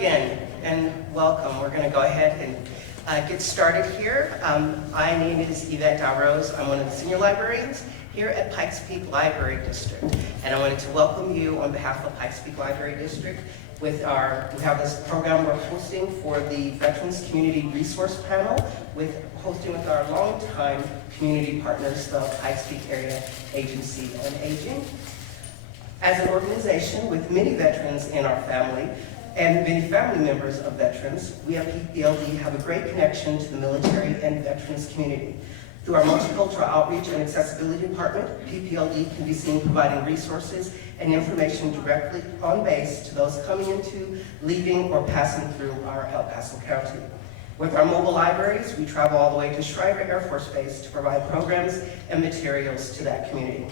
again, and welcome. We're going to go ahead and get started here. My name is Yvette Dalrose. I'm one of the senior librarians here at Pikes Peak Library District, and I wanted to welcome you on behalf of Pikes Peak Library District we have this program we're hosting for the Veterans Community Resource Panel, hosting with our longtime community partners, the Pikes Peak Area Agency on Aging. As an organization with many veterans in our family and many family members of veterans, we at PPLD have a great connection to the military and veterans community. Through our Multicultural Outreach and Accessibility Department, PPLD can be seen providing resources and information directly on base to those coming into, leaving, or passing through our El Paso County. With our mobile libraries, we travel all the way to Schreiber Air Force Base to provide programs and materials to that community.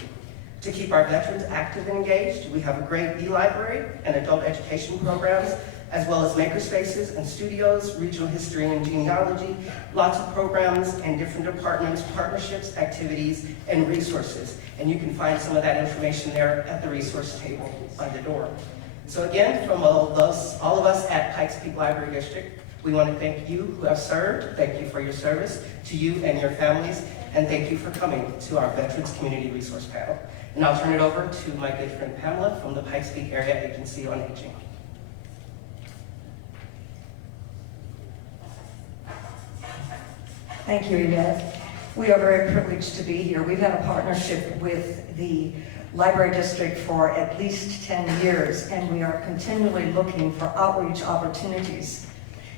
To keep our veterans active and engaged, we have a great e-library and adult education programs, as well as makerspaces and studios, regional history and genealogy, lots of programs and different departments, partnerships, activities, and resources. And you can find some of that information there at the resource table by the door. So again, from all of us at Pikes Peak Library District, we want to thank you who have served. Thank you for your service to you and your families, and thank you for coming to our Veterans Community Resource Panel. And I'll turn it over to my good friend Pamela from the Pikes Peak Area Agency on Aging. Thank you, Yvette. We are very privileged to be here. We've had a partnership with the Library District for at least 10 years, and we are continually looking for outreach opportunities.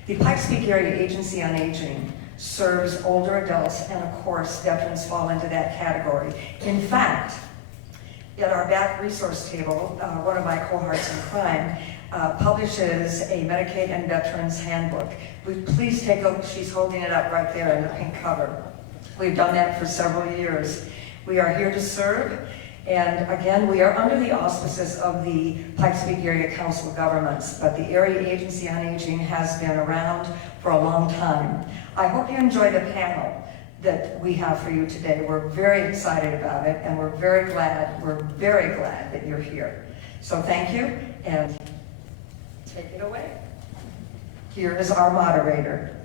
The Pikes Peak Area Agency on Aging serves older adults, and of course, veterans fall into that category. In fact, at our back resource table, one of my cohorts in crime publishes a Medicaid and Veterans Handbook. Please take a look. She's holding it up right there in the pink cover. We've done that for several years. We are here to serve, and again, we are under the auspices of the Pikes Peak Area Council of Governments, but the Area Agency on Aging has been around for a long time. I hope you enjoy the panel that we have for you today. We're very excited about it, and we're very glad that you're here. So thank you, and take it away. Here is our moderator.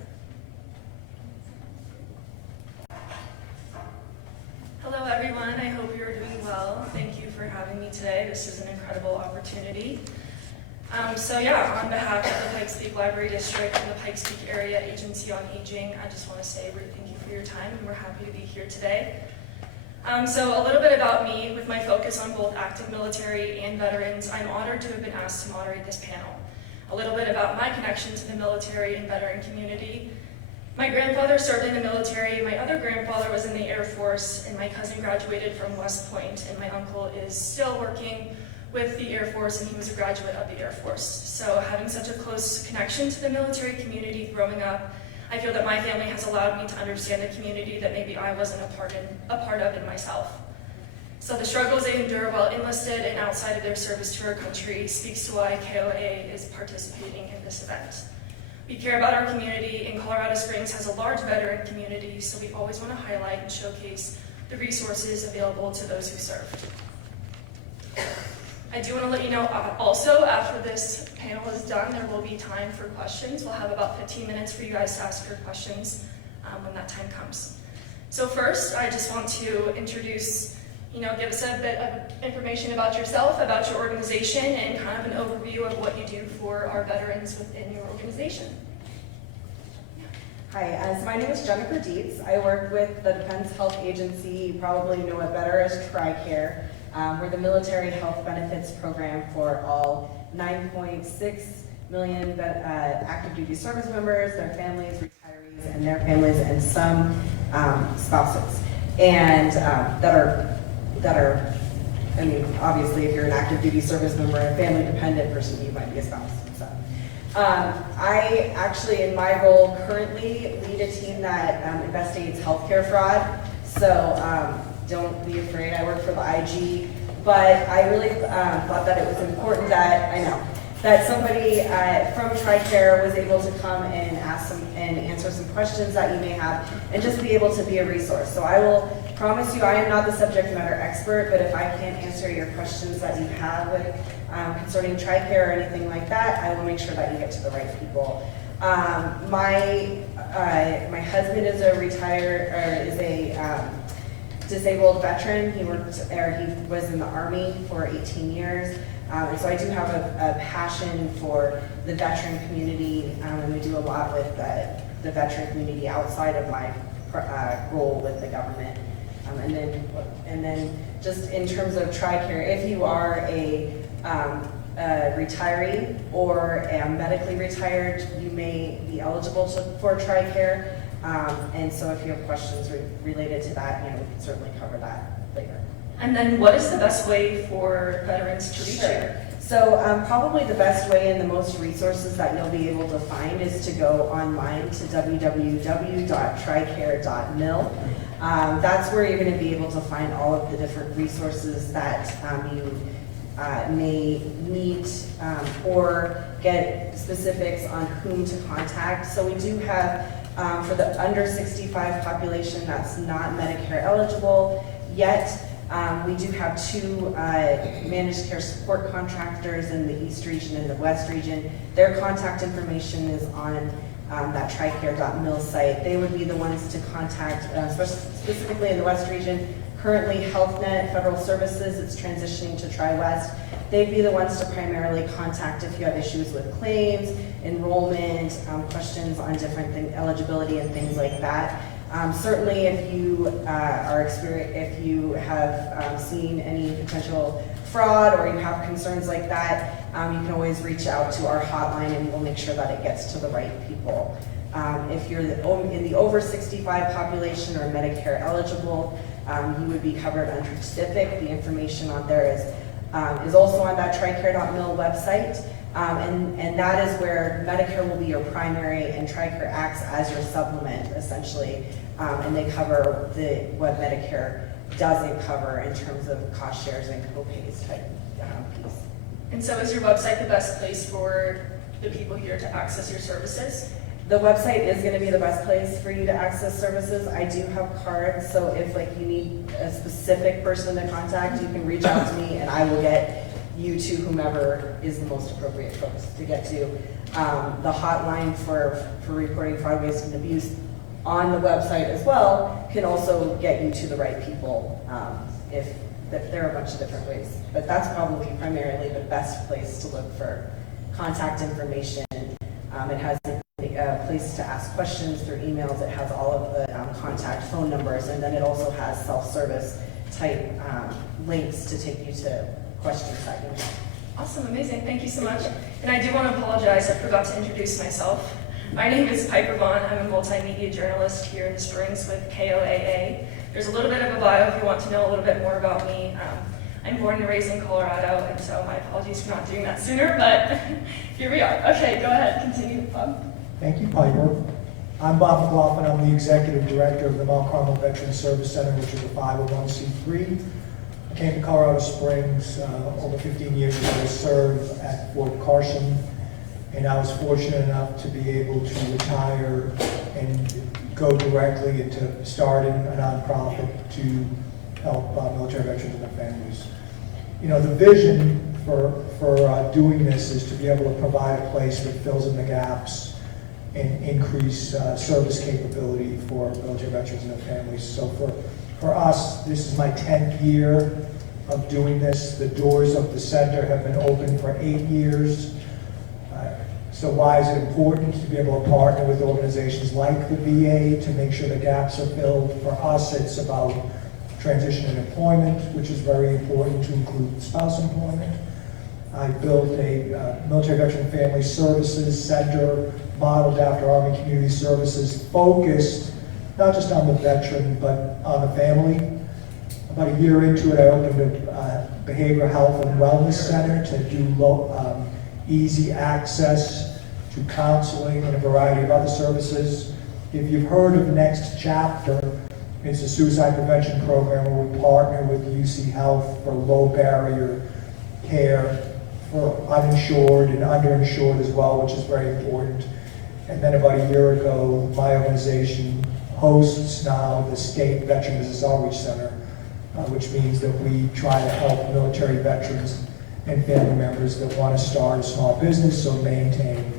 Hello everyone, I hope you're doing well. Thank you for having me today. This is an incredible opportunity. On behalf of the Pikes Peak Library District and the Pikes Peak Area Agency on Aging, I just want to say thank you for your time, and we're happy to be here today. So a little bit about me. With my focus on both active military and veterans, I'm honored to have been asked to moderate this panel. A little bit about my connection to the military and veteran community. My grandfather served in the military, my other grandfather was in the Air Force, and my cousin graduated from West Point, and my uncle is still working with the Air Force, and he was a graduate of the Air Force. So having such a close connection to the military community growing up, I feel that my family has allowed me to understand the community that maybe I wasn't a part of in myself. So the struggles they endure while enlisted and outside of their service to our country speaks to why KOAA is participating in this event. We care about our community, and Colorado Springs has a large veteran community, so we always want to highlight and showcase the resources available to those who served. I do want to let you know also, after this panel is done, there will be time for questions. We'll have about 15 minutes for you guys to ask your questions when that time comes. So first, I just want to introduce, give us a bit of information about yourself, about your organization, and kind of an overview of what you do for our veterans within your organization. Hi, so my name is Jennifer Dietz. I work with the Defense Health Agency. You probably know it better as TRICARE. We're the military health benefits program for all 9.6 million active duty service members, their families, retirees, and their families, and some spouses. And that are, I mean, obviously if you're an active duty service member and family dependent person, you might be a spouse. So, I actually, in my role, currently lead a team that investigates healthcare fraud. So don't be afraid, I work for the IG, but I really thought that it was important that that somebody from TRICARE was able to come and answer some questions that you may have, and just be able to be a resource. So I will promise you, I am not the subject matter expert, but if I can't answer your questions that you have with, concerning TRICARE or anything like that, I will make sure that you get to the right people. My husband is a disabled veteran. He was in the Army for 18 years. And so I do have a passion for the veteran community, and we do a lot with the veteran community outside of my role with the government. And then just in terms of TRICARE, if you are a retiree or medically retired, you may be eligible for TRICARE. And so if you have questions related to that, we can certainly cover that later. And then what is the best way for veterans to reach you? So probably the best way and the most resources that you'll be able to find is to go online to www.tricare.mil. That's where you're going to be able to find all of the different resources that you may need or get specifics on whom to contact. So we do have, for the under 65 population that's not Medicare eligible yet, we do have 2 managed care support contractors in the East region and the West region. Their contact information is on that tricare.mil site. They would be the ones to contact, specifically in the West region. Currently, HealthNet Federal Services, it's transitioning to TriWest. They'd be the ones to primarily contact if you have issues with claims, enrollment, questions on different things, eligibility and things like that. Certainly, if you if you have seen any potential fraud or you have concerns like that, you can always reach out to our hotline and we'll make sure that it gets to the right people. If you're in the over 65 population or Medicare eligible, you would be covered under SIFIC. The information on there is also on that tricare.mil website. And that is where Medicare will be your primary and TRICARE acts as your supplement, essentially. And they cover what Medicare doesn't cover in terms of cost shares and co-pays type piece. And so is your website the best place for the people here to access your services? The website is going to be the best place for you to access services. I do have cards, so if you need a specific person to contact, you can reach out to me and I will get you to whomever is the most appropriate folks to get to. The hotline for reporting fraud, waste, and abuse on the website as well can also get you to the right people. If there are a bunch of different ways, but that's probably primarily the best place to look for contact information. It has a place to ask questions through emails. It has all of the contact phone numbers, and then it also has self-service type links to take you to questions that you have. Awesome, amazing, thank you so much. And I do want to apologize, I forgot to introduce myself. My name is Piper Vaughn. I'm a multimedia journalist here in the Springs with KOAA. There's a little bit of a bio if you want to know a little bit more about me. I'm born and raised in Colorado, and so my apologies for not doing that sooner, but here we are. Okay, go ahead, continue, Bob. Thank you, Piper. I'm Bob McLaughlin. I'm the Executive Director of the Mount Carmel Veterans Service Center, which is a 501c3. I came to Colorado Springs over 15 years ago to serve at Fort Carson, and I was fortunate enough to be able to retire and go directly into starting a nonprofit to help military veterans and their families. The vision for doing this is to be able to provide a place that fills in the gaps and increase service capability for military veterans and their families. So for us, this is my 10th year of doing this. The doors of the center have been open for 8 years. So why is it important to be able to partner with organizations like the VA to make sure the gaps are filled? For us, it's about transition and employment, which is very important to include spouse employment. I built a military veteran family services center modeled after Army Community Services, focused not just on the veteran, but on the family. About a year into it, I opened a behavioral health and wellness center to do easy access to counseling and a variety of other services. If you've heard of Next Chapter, it's a suicide prevention program where we partner with UC Health for low barrier care for uninsured and underinsured as well, which is very important. And then about a year ago, my organization hosts now the State Veteran Business Outreach Center, which means that we try to help military veterans and family members that want to start a small business or maintain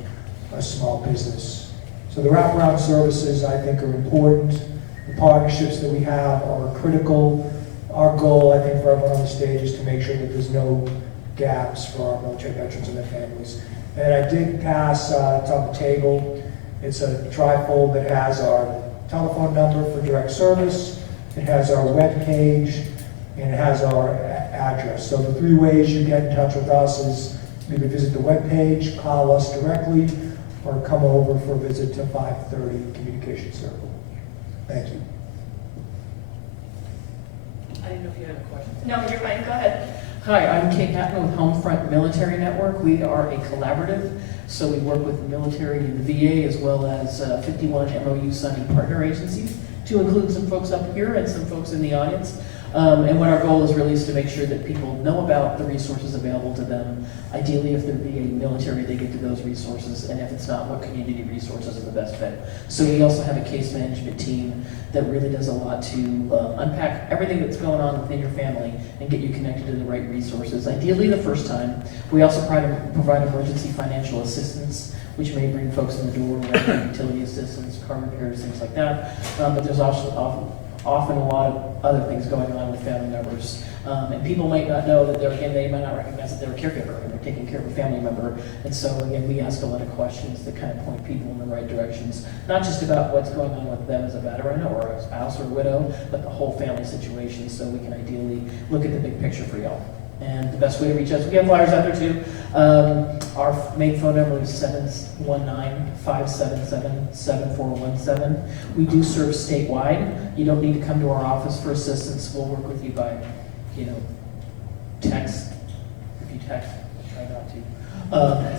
a small business. So the wraparound services, I think, are important. The partnerships that we have are critical. Our goal, I think, for everyone on the stage is to make sure that there's no gaps for our military veterans and their families. And I did pass, it's on the table, it's a trifold that has our telephone number for direct service, it has our web page, and it has our address. So the three ways you get in touch with us is either visit the web page, call us directly, or come over for a visit to 530 Communication Circle. Thank you. I didn't know if you had a question. No, you're fine, go ahead. Hi, I'm Kate Patton with Homefront Military Network. We are a collaborative, so we work with the military and the VA as well as 51 MOU signing partner agencies, to include some folks up here and some folks in the audience. And what our goal is really is to make sure that people know about the resources available to them. Ideally, if they're VA military, they get to those resources, and if it's not, what community resources are the best fit. So we also have a case management team that really does a lot to unpack everything that's going on within your family and get you connected to the right resources, ideally the first time. We also provide emergency financial assistance, which may bring folks in the door, like utility assistance, car repairs, things like that. But there's also often a lot of other things going on with family members. And people might not know that they might not recognize that they're a caregiver and they're taking care of a family member. And so again, we ask a lot of questions that kind of point people in the right directions, not just about what's going on with them as a veteran or a spouse or a widow, but the whole family situation, so we can ideally look at the big picture for y'all. And the best way to reach us, we have flyers out there too. Our main phone number is 719-577-7417. We do serve statewide. You don't need to come to our office for assistance. We'll work with you by, text. If you text, try not to.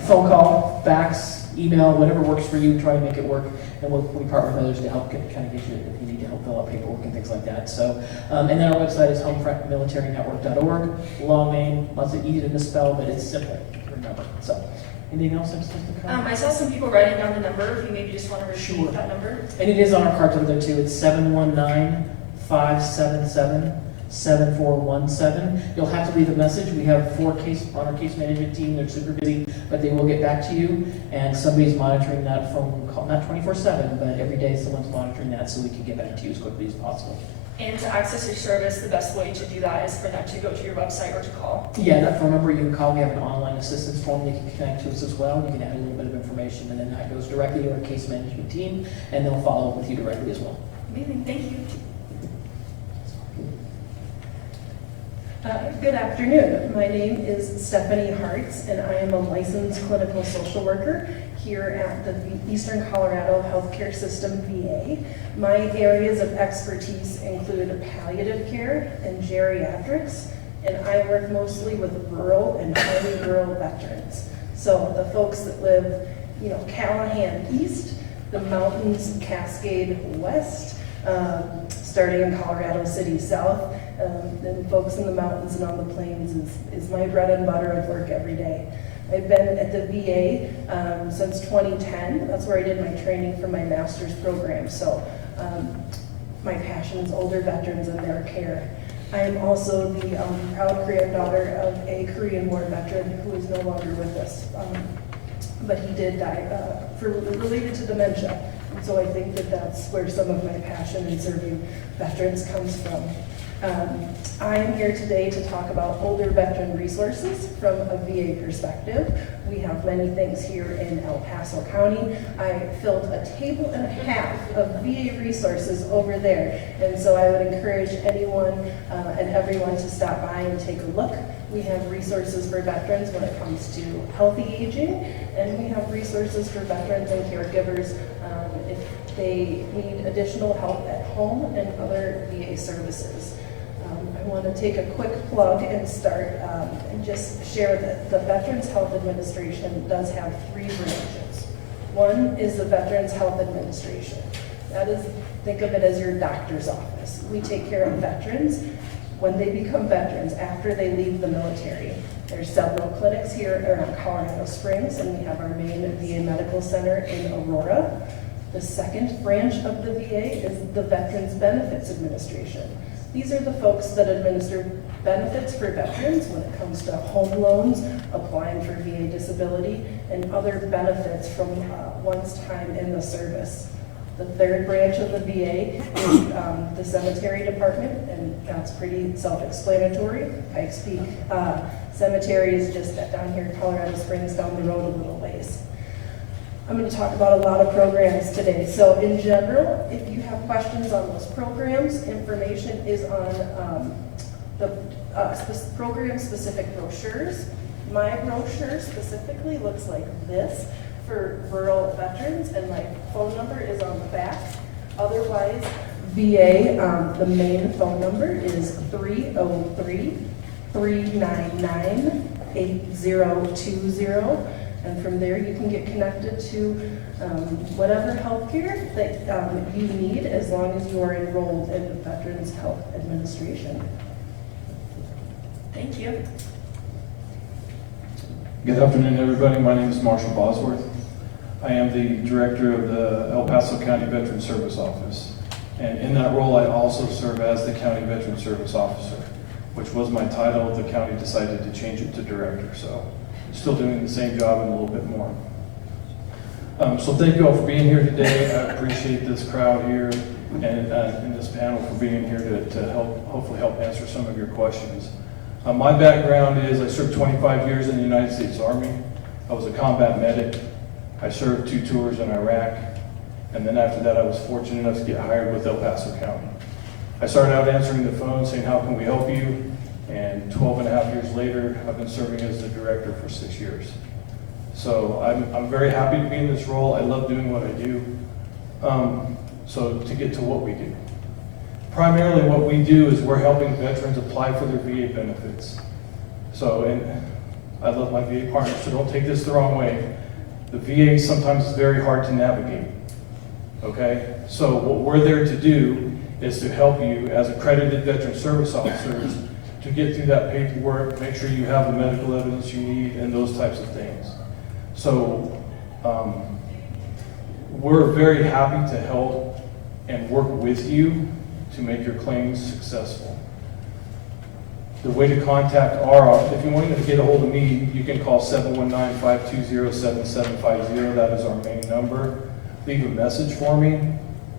Phone call, fax, email, whatever works for you, try to make it work. And we partner with others to help kind of get you, if you need to help fill out paperwork and things like that. So, and then our website is homefrontmilitary.org. Long name, lots of easy to misspell, but it's simple to remember. So, anything else I'm supposed to cover? I saw some people writing down the number, if you maybe just want to repeat Sure. that number. And it is on our cards over there too. It's 719-577-7417. You'll have to leave a message. We have 4 on our case management team. They're super busy, but they will get back to you. And somebody's monitoring that phone call, not 24/7, but every day someone's monitoring that so we can get back to you as quickly as possible. And to access your service, the best way to do that is for them to go to your website or to call. Yeah, that phone number you can call. We have an online assistance form that you can connect to us as well. You can add a little bit of information, and then that goes directly to our case management team, and they'll follow up with you directly as well. Amazing, thank you. Good afternoon. My name is Stephanie Hartz, and I am a licensed clinical social worker here at the Eastern Colorado Healthcare System, VA. My areas of expertise include palliative care and geriatrics, and I work mostly with rural and highly rural veterans. So the folks that live, Callahan East, the mountains Cascade West, starting in Colorado City South, and folks in the mountains and on the plains is my bread and butter of work every day. I've been at the VA since 2010. That's where I did my training for my master's program. So my passion is older veterans and their care. I am also the proud granddaughter of a Korean War veteran who is no longer with us. But he did die related to dementia. And so I think that that's where some of my passion in serving veterans comes from. I am here today to talk about older veteran resources from a VA perspective. We have many things here in El Paso County. I filled a table and a half of VA resources over there. And so I would encourage anyone and everyone to stop by and take a look. We have resources for veterans when it comes to healthy aging, and we have resources for veterans and caregivers if they need additional help at home and other VA services. I want to take a quick plug and start and just share that the Veterans Health Administration does have 3 branches. One is the Veterans Health Administration. That is, think of it as your doctor's office. We take care of veterans when they become veterans, after they leave the military. There's several clinics here around Colorado Springs, and we have our main VA Medical Center in Aurora. The second branch of the VA is the Veterans Benefits Administration. These are the folks that administer benefits for veterans when it comes to home loans, applying for VA disability, and other benefits from one's time in the service. The third branch of the VA is the cemetery department, and that's pretty self-explanatory. Pikes Peak Cemetery is just down here in Colorado Springs, down the road a little ways. I'm going to talk about a lot of programs today. So in general, if you have questions on those programs, information is on the program-specific brochures. My brochure specifically looks like this for rural veterans, and my phone number is on the back. Otherwise, VA, the main phone number is 303-399-8020. And from there, you can get connected to whatever healthcare that you need, as long as you are enrolled in the Veterans Health Administration. Thank you. Good afternoon, everybody. My name is Marshall Bosworth. I am the director of the El Paso County Veteran Service Office. And in that role, I also serve as the County Veteran Service Officer, which was my title. The county decided to change it to director, so still doing the same job and a little bit more. So thank you all for being here today. I appreciate this crowd here and in this panel for being here to hopefully help answer some of your questions. My background is I served 25 years in the United States Army. I was a combat medic. I served 2 tours in Iraq. And then after that, I was fortunate enough to get hired with El Paso County. I started out answering the phone saying, how can we help you? And 12 and a half years later, I've been serving as the director for 6 years. So I'm very happy to be in this role. I love doing what I do. So to get to what we do. Primarily what we do is we're helping veterans apply for their VA benefits. So, and I love my VA partners, so don't take this the wrong way. The VA sometimes is very hard to navigate, okay? So what we're there to do is to help you as accredited veteran service officers to get through that paperwork, make sure you have the medical evidence you need, and those types of things. So we're very happy to help and work with you to make your claims successful. The way to contact our office, if you want to get a hold of me, you can call 719-520-7750. That is our main number. Leave a message for me.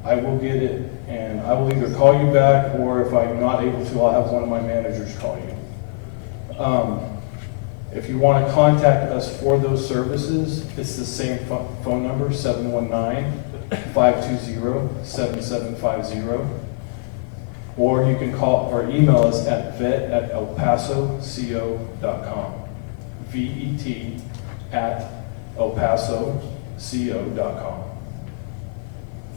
I will get it, and I will either call you back, or if I'm not able to, I'll have one of my managers call you. If you want to contact us for those services, it's the same phone number, 719-520-7750. Or you can call or email us at vet@elpasoco.com. VET@elpasoco.com.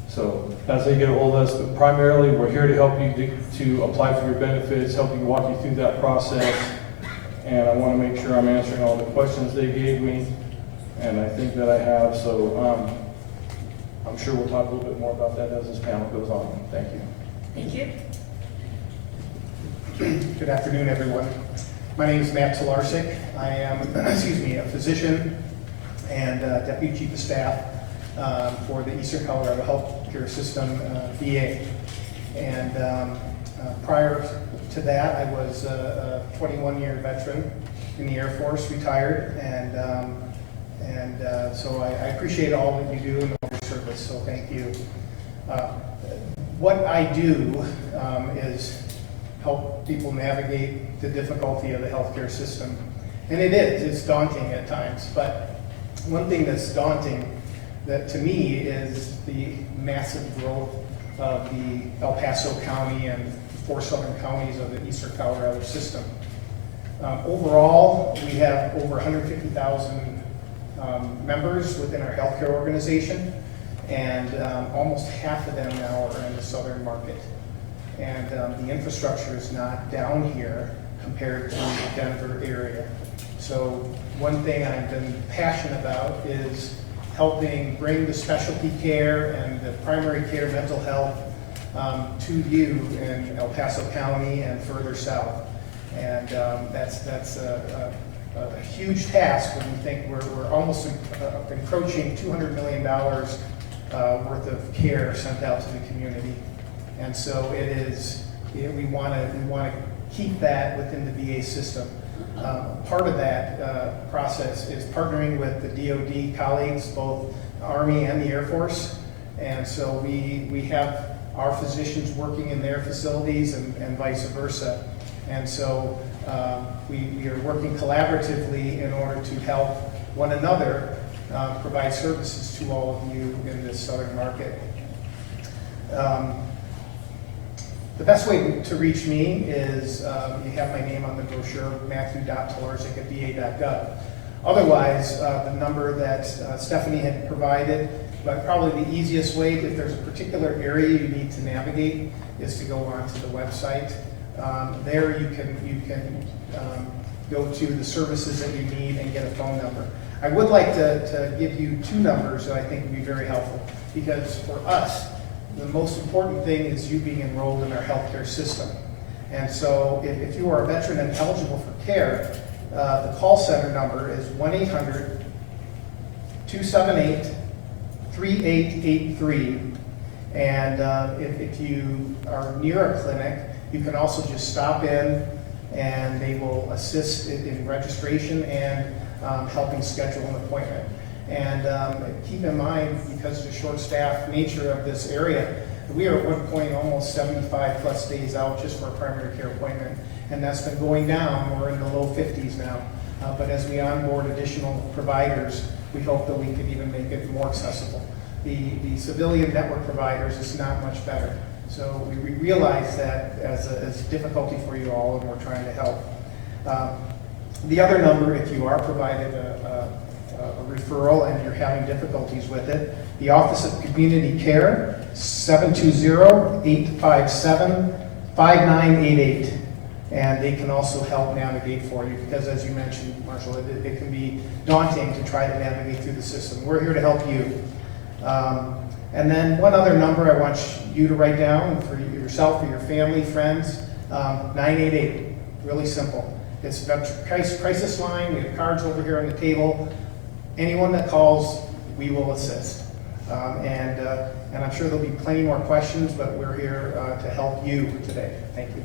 So that's how you get a hold of us, but primarily we're here to help you to apply for your benefits, help you walk you through that process. And I want to make sure I'm answering all the questions they gave me, and I think that I have. So I'm sure we'll talk a little bit more about that as this panel goes on. Thank you. Thank you. Good afternoon, everyone. My name is Matt Tolarsik. I am, a physician and Deputy Chief of Staff for the Eastern Colorado Healthcare System, VA. And prior to that, I was a 21-year veteran in the Air Force, retired, and so I appreciate all that you do in the service, so thank you. What I do is help people navigate the difficulty of the healthcare system. And it's daunting at times, but one thing that's daunting that to me is the massive growth of the El Paso County and 4 southern counties of the Eastern Colorado system. Overall, we have over 150,000 members within our healthcare organization, and almost half of them now are in the southern market. And the infrastructure is not down here compared to the Denver area. So one thing I've been passionate about is helping bring the specialty care and the primary care mental health to you in El Paso County and further south. And that's a huge task when you think we're almost encroaching $200 million worth of care sent out to the community. And so it is, we want to keep that within the VA system. Part of that process is partnering with the DoD colleagues, both Army and the Air Force. And so we have our physicians working in their facilities and vice versa. And so we are working collaboratively in order to help one another provide services to all of you in this southern market. The best way to reach me is, you have my name on the brochure, matthew.tolarczyk@va.gov. Otherwise, the number that Stephanie had provided, but probably the easiest way, if there's a particular area you need to navigate, is to go onto the website. There you can go to the services that you need and get a phone number. I would like to give you two numbers that I think would be very helpful, because for us, the most important thing is you being enrolled in our healthcare system. And so if you are a veteran and eligible for care, the call center number is 1-800-278-3883. And if you are near a clinic, you can also just stop in and they will assist in registration and helping schedule an appointment. And keep in mind, because of the short staff nature of this area, we are at one point almost 75 plus days out just for a primary care appointment. And that's been going down. We're in the low 50s now. But as we onboard additional providers, we hope that we can even make it more accessible. The civilian network providers is not much better. So we realize that as a difficulty for you all, and we're trying to help. The other number, if you are provided a referral and you're having difficulties with it, the Office of Community Care, 720-857-5988. And they can also help navigate for you, because as you mentioned, Marshall, it can be daunting to try to navigate through the system. We're here to help you. And then one other number I want you to write down for yourself or your family, friends, 988, really simple. It's a crisis line. We have cards over here on the table. Anyone that calls, we will assist. And I'm sure there'll be plenty more questions, but we're here to help you today. Thank you.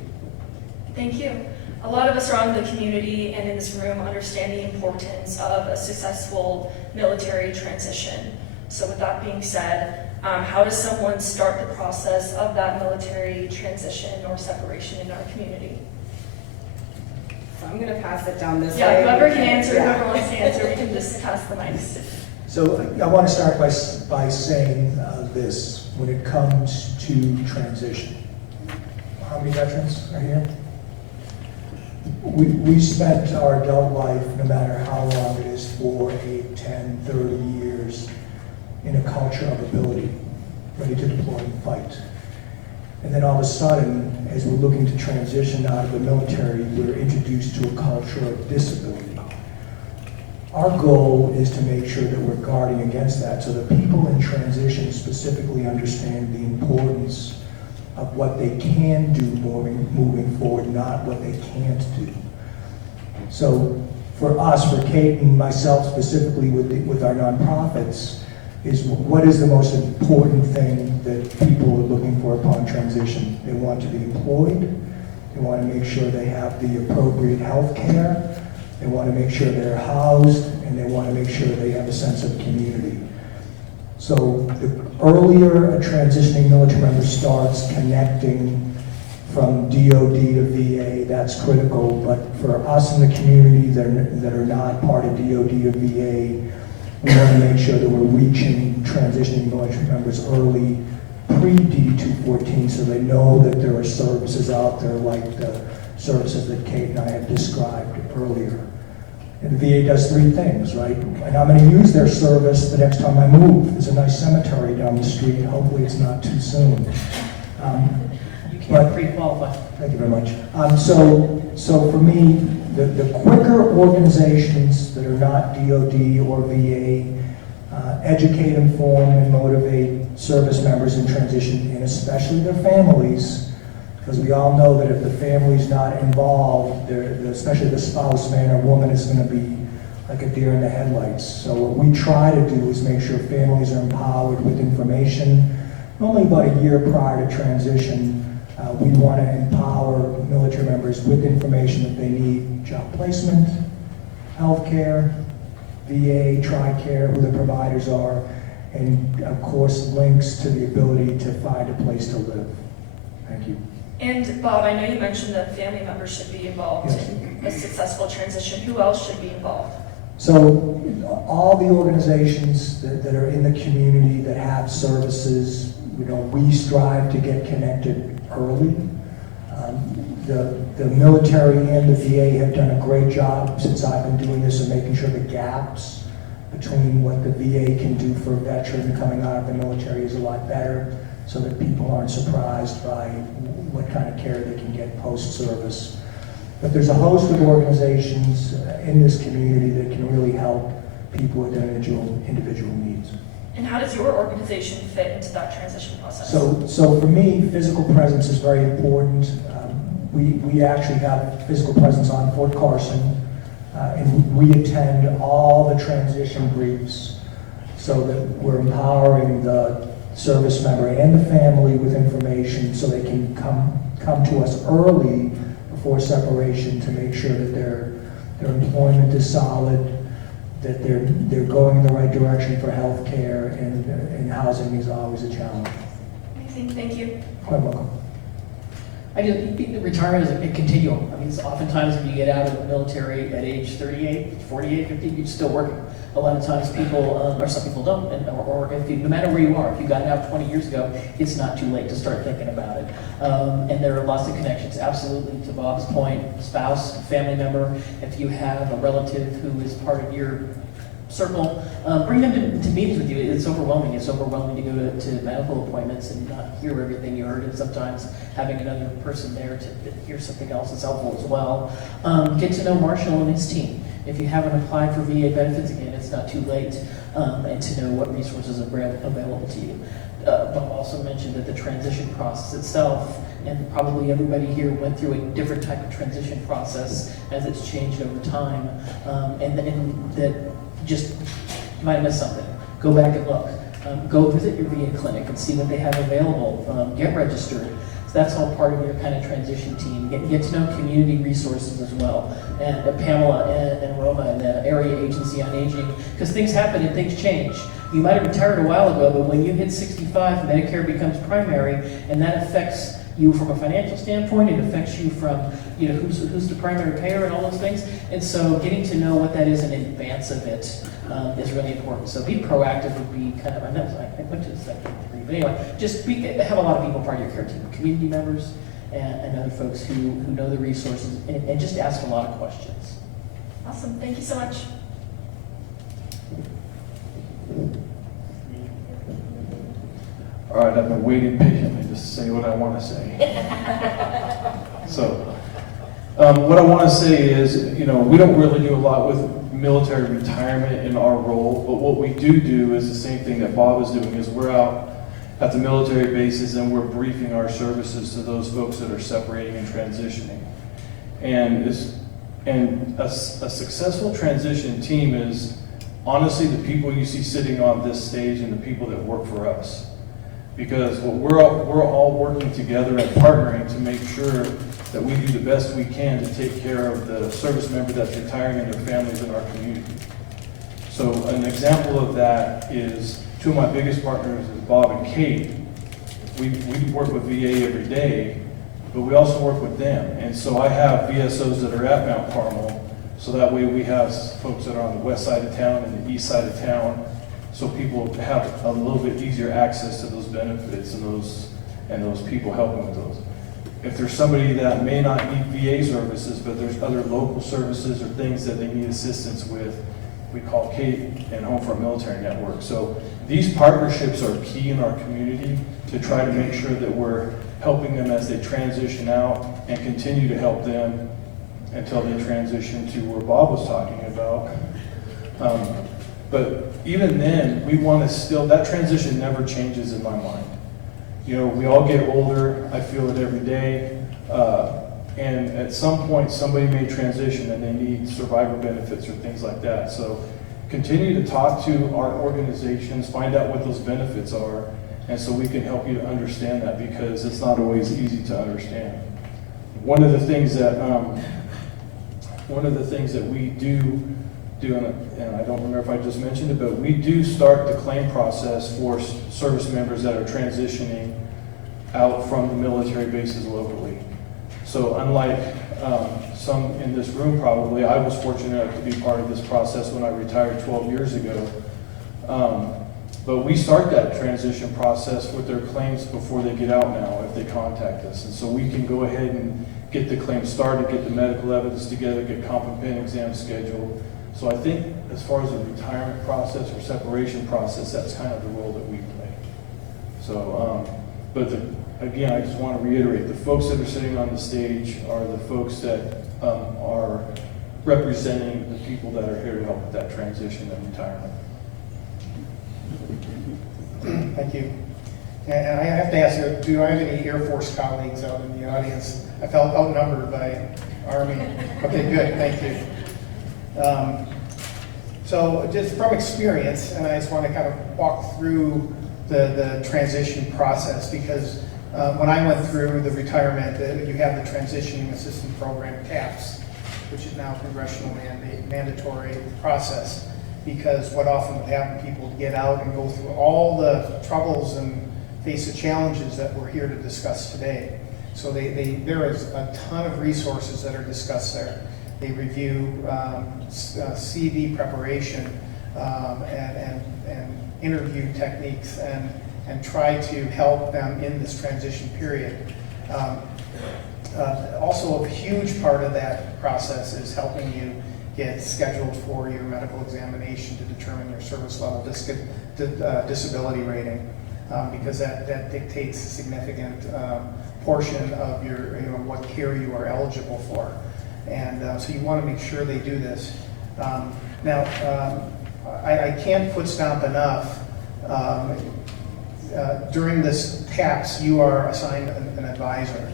Thank you. A lot of us around the community and in this room understand the importance of a successful military transition. So with that being said, how does someone start the process of that military transition or separation in our community? So I'm going to pass it down this way. Yeah, whoever can answer, Yeah. whoever wants to answer, we can just pass the mics. So I want to start by saying this. When it comes to transition, how many veterans are here? We spent our adult life, no matter how long it is, 4, 8, 10, 30 years, in a culture of ability, ready to deploy and fight. And then all of a sudden, as we're looking to transition out of the military, we're introduced to a culture of disability. Our goal is to make sure that we're guarding against that, so that people in transition specifically understand the importance of what they can do moving forward, not what they can't do. So for us, for Kate and myself specifically with our nonprofits, is what is the most important thing that people are looking for upon transition? They want to be employed, they want to make sure they have the appropriate health care, they want to make sure they're housed, and they want to make sure they have a sense of community. So the earlier a transitioning military member starts connecting from DoD to VA, that's critical. But for us in the community that are not part of DoD or VA, we want to make sure that we're reaching transitioning military members early, pre-D214, so they know that there are services out there like the services that Kate and I have described earlier. And the VA does 3 things, right? And I'm going to use their service the next time I move. There's a nice cemetery down the street. Hopefully it's not too soon. You can't pre-qualify. Thank you very much. So for me, the quicker organizations that are not DoD or VA educate, inform, and motivate service members in transition, and especially their families, because we all know that if the family's not involved, especially the spouse, man or woman, is going to be like a deer in the headlights. So what we try to do is make sure families are empowered with information. Normally about a year prior to transition, we want to empower military members with information that they need: job placement, healthcare, VA, TRICARE, who the providers are, and of course links to the ability to find a place to live. Thank you. And Bob, I know you mentioned that family members should be involved Yes. in a successful transition. Who else should be involved? So all the organizations that are in the community that have services, we strive to get connected early. The military and the VA have done a great job since I've been doing this of making sure the gaps between what the VA can do for a veteran coming out of the military is a lot better, so that people aren't surprised by what kind of care they can get post-service. But there's a host of organizations in this community that can really help people with their individual needs. And how does your organization fit into that transition process? So for me, physical presence is very important. We actually have physical presence on Fort Carson, and we attend all the transition briefs so that we're empowering the service member and the family with information so they can come to us early before separation to make sure that their employment is solid, that they're going in the right direction for health care, and housing is always a challenge. Amazing, thank you. Quite welcome. Retirement is a continuum. I mean, oftentimes when you get out of the military at age 38, 48, 50, you're still working. A lot of times people, or some people don't, or if you, no matter where you are, if you got out 20 years ago, it's not too late to start thinking about it. And there are lots of connections, absolutely, to Bob's point, spouse, family member. If you have a relative who is part of your circle, bring them to meetings with you. It's overwhelming. It's overwhelming to go to medical appointments and not hear everything you heard, and sometimes having another person there to hear something else is helpful as well. Get to know Marshall and his team. If you haven't applied for VA benefits, again, it's not too late, and to know what resources are available to you. Bob also mentioned that the transition process itself, and probably everybody here went through a different type of transition process as it's changed over time, and that just you might miss something. Go back and look. Go visit your VA clinic and see what they have available. Get registered. So that's all part of your kind of transition team. Get to know community resources as well. And Pamela and Roma and the Area Agency on Aging, because things happen and things change. You might have retired a while ago, but when you hit 65, Medicare becomes primary, and that affects you from a financial standpoint. It affects you from, who's the primary payer and all those things. And so getting to know what that is in advance of it is really important. So be proactive would be kind of, I went to the second degree, but anyway, just have a lot of people part of your care team, community members and other folks who know the resources, and just ask a lot of questions. Awesome, thank you so much. All right, I've been waiting patiently to say what I want to say. So, what I want to say is, we don't really do a lot with military retirement in our role, but what we do is the same thing that Bob is doing, is we're out at the military bases and we're briefing our services to those folks that are separating and transitioning. And a successful transition team is honestly the people you see sitting on this stage and the people that work for us. Because we're all working together and partnering to make sure that we do the best we can to take care of the service member that's retiring and their families in our community. So an example of that is two of my biggest partners is Bob and Kate. We work with VA every day, but we also work with them. And so I have VSOs that are at Mount Carmel, so that way we have folks that are on the west side of town and the east side of town, so people have a little bit easier access to those benefits and those people helping with those. If there's somebody that may not need VA services, but there's other local services or things that they need assistance with, we call Kate and Homefront Military Network. So these partnerships are key in our community to try to make sure that we're helping them as they transition out and continue to help them until they transition to where Bob was talking about. But even then, we want to still, that transition never changes in my mind. You know, we all get older, I feel it every day, and at some point, somebody may transition and they need survivor benefits or things like that. So continue to talk to our organizations, find out what those benefits are, and so we can help you to understand that, because it's not always easy to understand. One of the things that we do, and I don't remember if I just mentioned it, but we do start the claim process for service members that are transitioning out from the military bases locally. So unlike some in this room probably, I was fortunate enough to be part of this process when I retired 12 years ago. But we start that transition process with their claims before they get out now, if they contact us. And so we can go ahead and get the claim started, get the medical evidence together, get comp and pen exams scheduled. So I think as far as the retirement process or separation process, that's kind of the role that we play. So, again, I just want to reiterate, the folks that are sitting on the stage are the folks that are representing the people that are here to help with that transition and retirement. Thank you. And I have to ask you, do I have any Air Force colleagues out in the audience? I felt outnumbered by Army. Okay, good, thank you. So just from experience, and I just want to kind of walk through the transition process, because when I went through the retirement, you have the Transitioning Assistance Program, TAPS, which is now congressional mandatory process, because what often would happen, people would get out and go through all the troubles and face the challenges that we're here to discuss today. So there is a ton of resources that are discussed there. They review CV preparation and interview techniques and try to help them in this transition period. Also, a huge part of that process is helping you get scheduled for your medical examination to determine your service level disability rating, because that dictates a significant portion of your, what care you are eligible for. And so you want to make sure they do this. Now, I can't foot stomp enough. During this TAPS, you are assigned an advisor.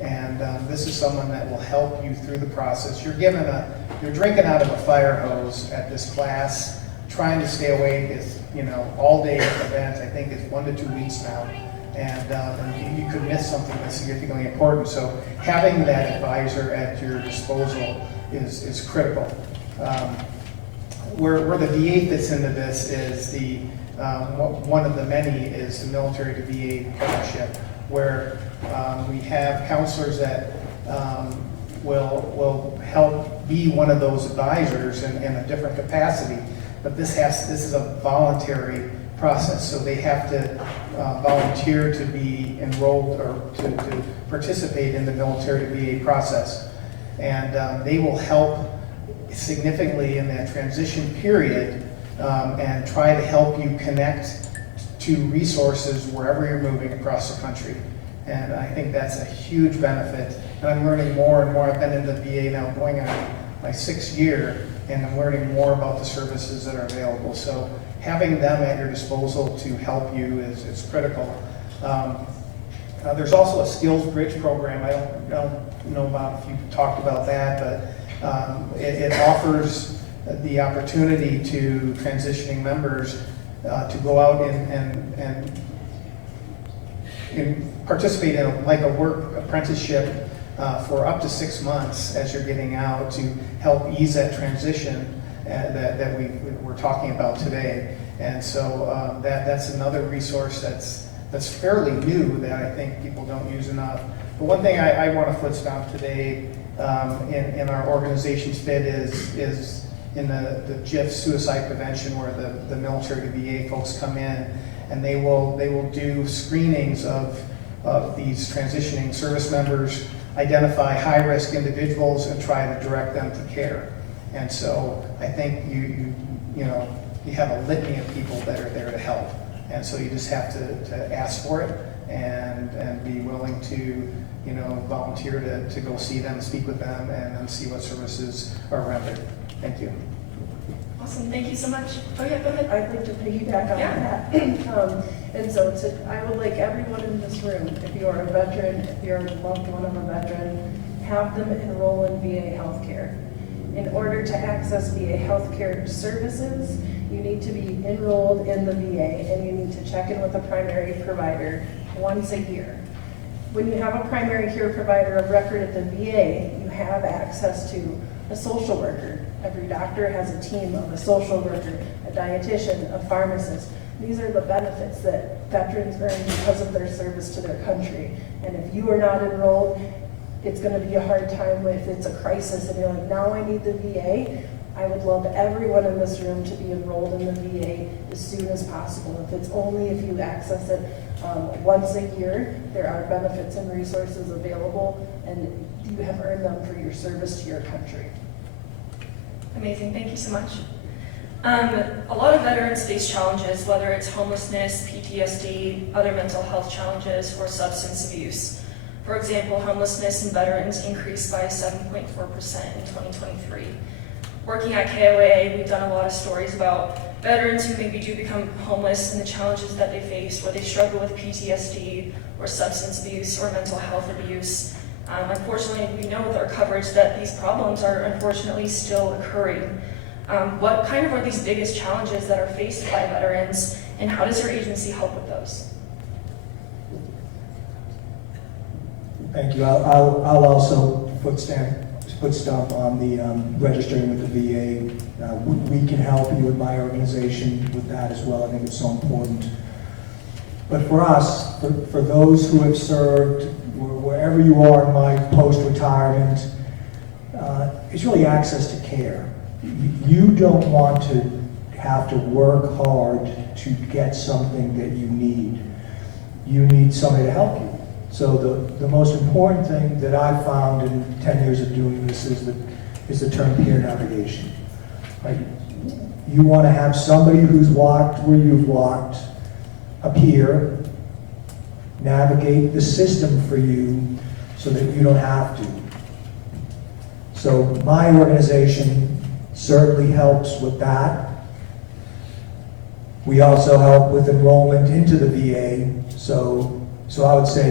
And this is someone that will help you through the process. You're drinking out of a fire hose at this class, trying to stay awake. It's, all day event. I think it's 1 to 2 weeks now. And you could miss something that's significantly important. So having that advisor at your disposal is critical. Where the VA fits into this is one of the many is the military to VA partnership, where we have counselors that will help be one of those advisors in a different capacity. But this is a voluntary process, so they have to volunteer to be enrolled or to participate in the military to VA process. And they will help significantly in that transition period and try to help you connect to resources wherever you're moving across the country. And I think that's a huge benefit. And I'm learning more and more. I've been in the VA now going on my 6th year, and I'm learning more about the services that are available. So having them at your disposal to help you is critical. There's also a skills bridge program. I don't know about if you've talked about that, but it offers the opportunity to transitioning members to go out and participate in a work apprenticeship for up to 6 months as you're getting out, to help ease that transition that we're talking about today. And so that's another resource that's fairly new that I think people don't use enough. But one thing I want to foot stomp today in our organization's fit is in the GIF suicide prevention, where the military to VA folks come in and they will do screenings of these transitioning service members, identify high-risk individuals, and try to direct them to care. And so I think you have a litany of people that are there to help. And so you just have to ask for it and be willing to volunteer to go see them, speak with them, and then see what services are rendered. Thank you. Awesome, thank you so much. Oh yeah, go ahead. I'd like to piggyback on Yeah. that. And so I would like everyone in this room, if you are a veteran, if you're a loved one of a veteran, have them enroll in VA healthcare. In order to access VA healthcare services, you need to be enrolled in the VA and you need to check in with a primary provider once a year. When you have a primary care provider of record at the VA, you have access to a social worker. Every doctor has a team of a social worker, a dietitian, a pharmacist. These are the benefits that veterans earn because of their service to their country. And if you are not enrolled, it's going to be a hard time if it's a crisis and you're like, now I need the VA. I would love everyone in this room to be enrolled in the VA as soon as possible. If it's only if you access it once a year, there are benefits and resources available, and you have earned them for your service to your country. Amazing, thank you so much. A lot of veterans face challenges, whether it's homelessness, PTSD, other mental health challenges, or substance abuse. For example, homelessness in veterans increased by 7.4% in 2023. Working at KOAA, we've done a lot of stories about veterans who maybe do become homeless and the challenges that they face, where they struggle with PTSD or substance abuse or mental health abuse. Unfortunately, we know with our coverage that these problems are unfortunately still occurring. What kind of are these biggest challenges that are faced by veterans, and how does your agency help with those? Thank you. I'll also put stamp on the registering with the VA. We can help you with my organization with that as well. I think it's so important. But for us, for those who have served, wherever you are in my post-retirement, it's really access to care. You don't want to have to work hard to get something that you need. You need somebody to help you. So the most important thing that I've found in 10 years of doing this is the term peer navigation. Right? You want to have somebody who's walked where you've walked, a peer, navigate the system for you so that you don't have to. So my organization certainly helps with that. We also help with enrollment into the VA. So I would say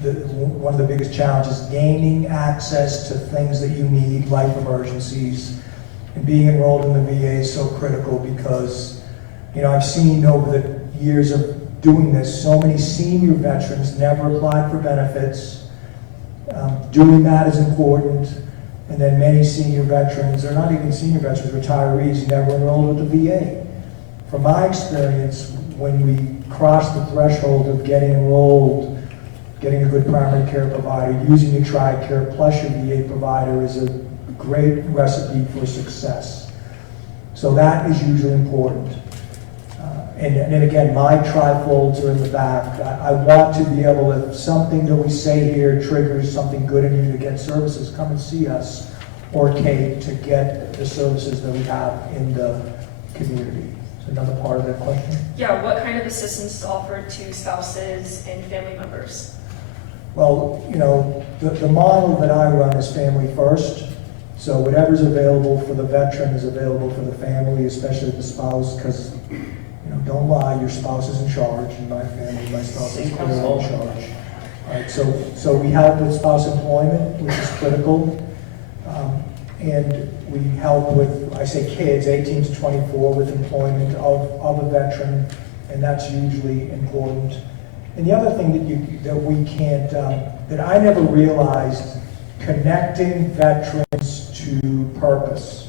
that one of the biggest challenges is gaining access to things that you need, life emergencies, and being enrolled in the VA is so critical because, I've seen over the years of doing this, so many senior veterans never applied for benefits. Doing that is important. And then many senior veterans, or not even senior veterans, retirees, never enrolled with the VA. From my experience, when we cross the threshold of getting enrolled, getting a good primary care provider, using your TRICARE plus your VA provider is a great recipe for success. So that is usually important. And then again, my trifolds are in the back. I want to be able to, if something that we say here triggers something good in you to get services, come and see us or Kate to get the services that we have in the community. So another part of that question? Yeah, what kind of assistance is offered to spouses and family members? Well, the model that I run is family first. So whatever's available for the veteran is available for the family, especially the spouse, because don't lie, your spouse is in charge. In my family, my spouse is clearly in charge. All right, so we help with spouse employment, which is critical. And we help with, I say kids, 18 to 24, with employment of a veteran, and that's usually important. And the other thing that we can't, that I never realized, connecting veterans to purpose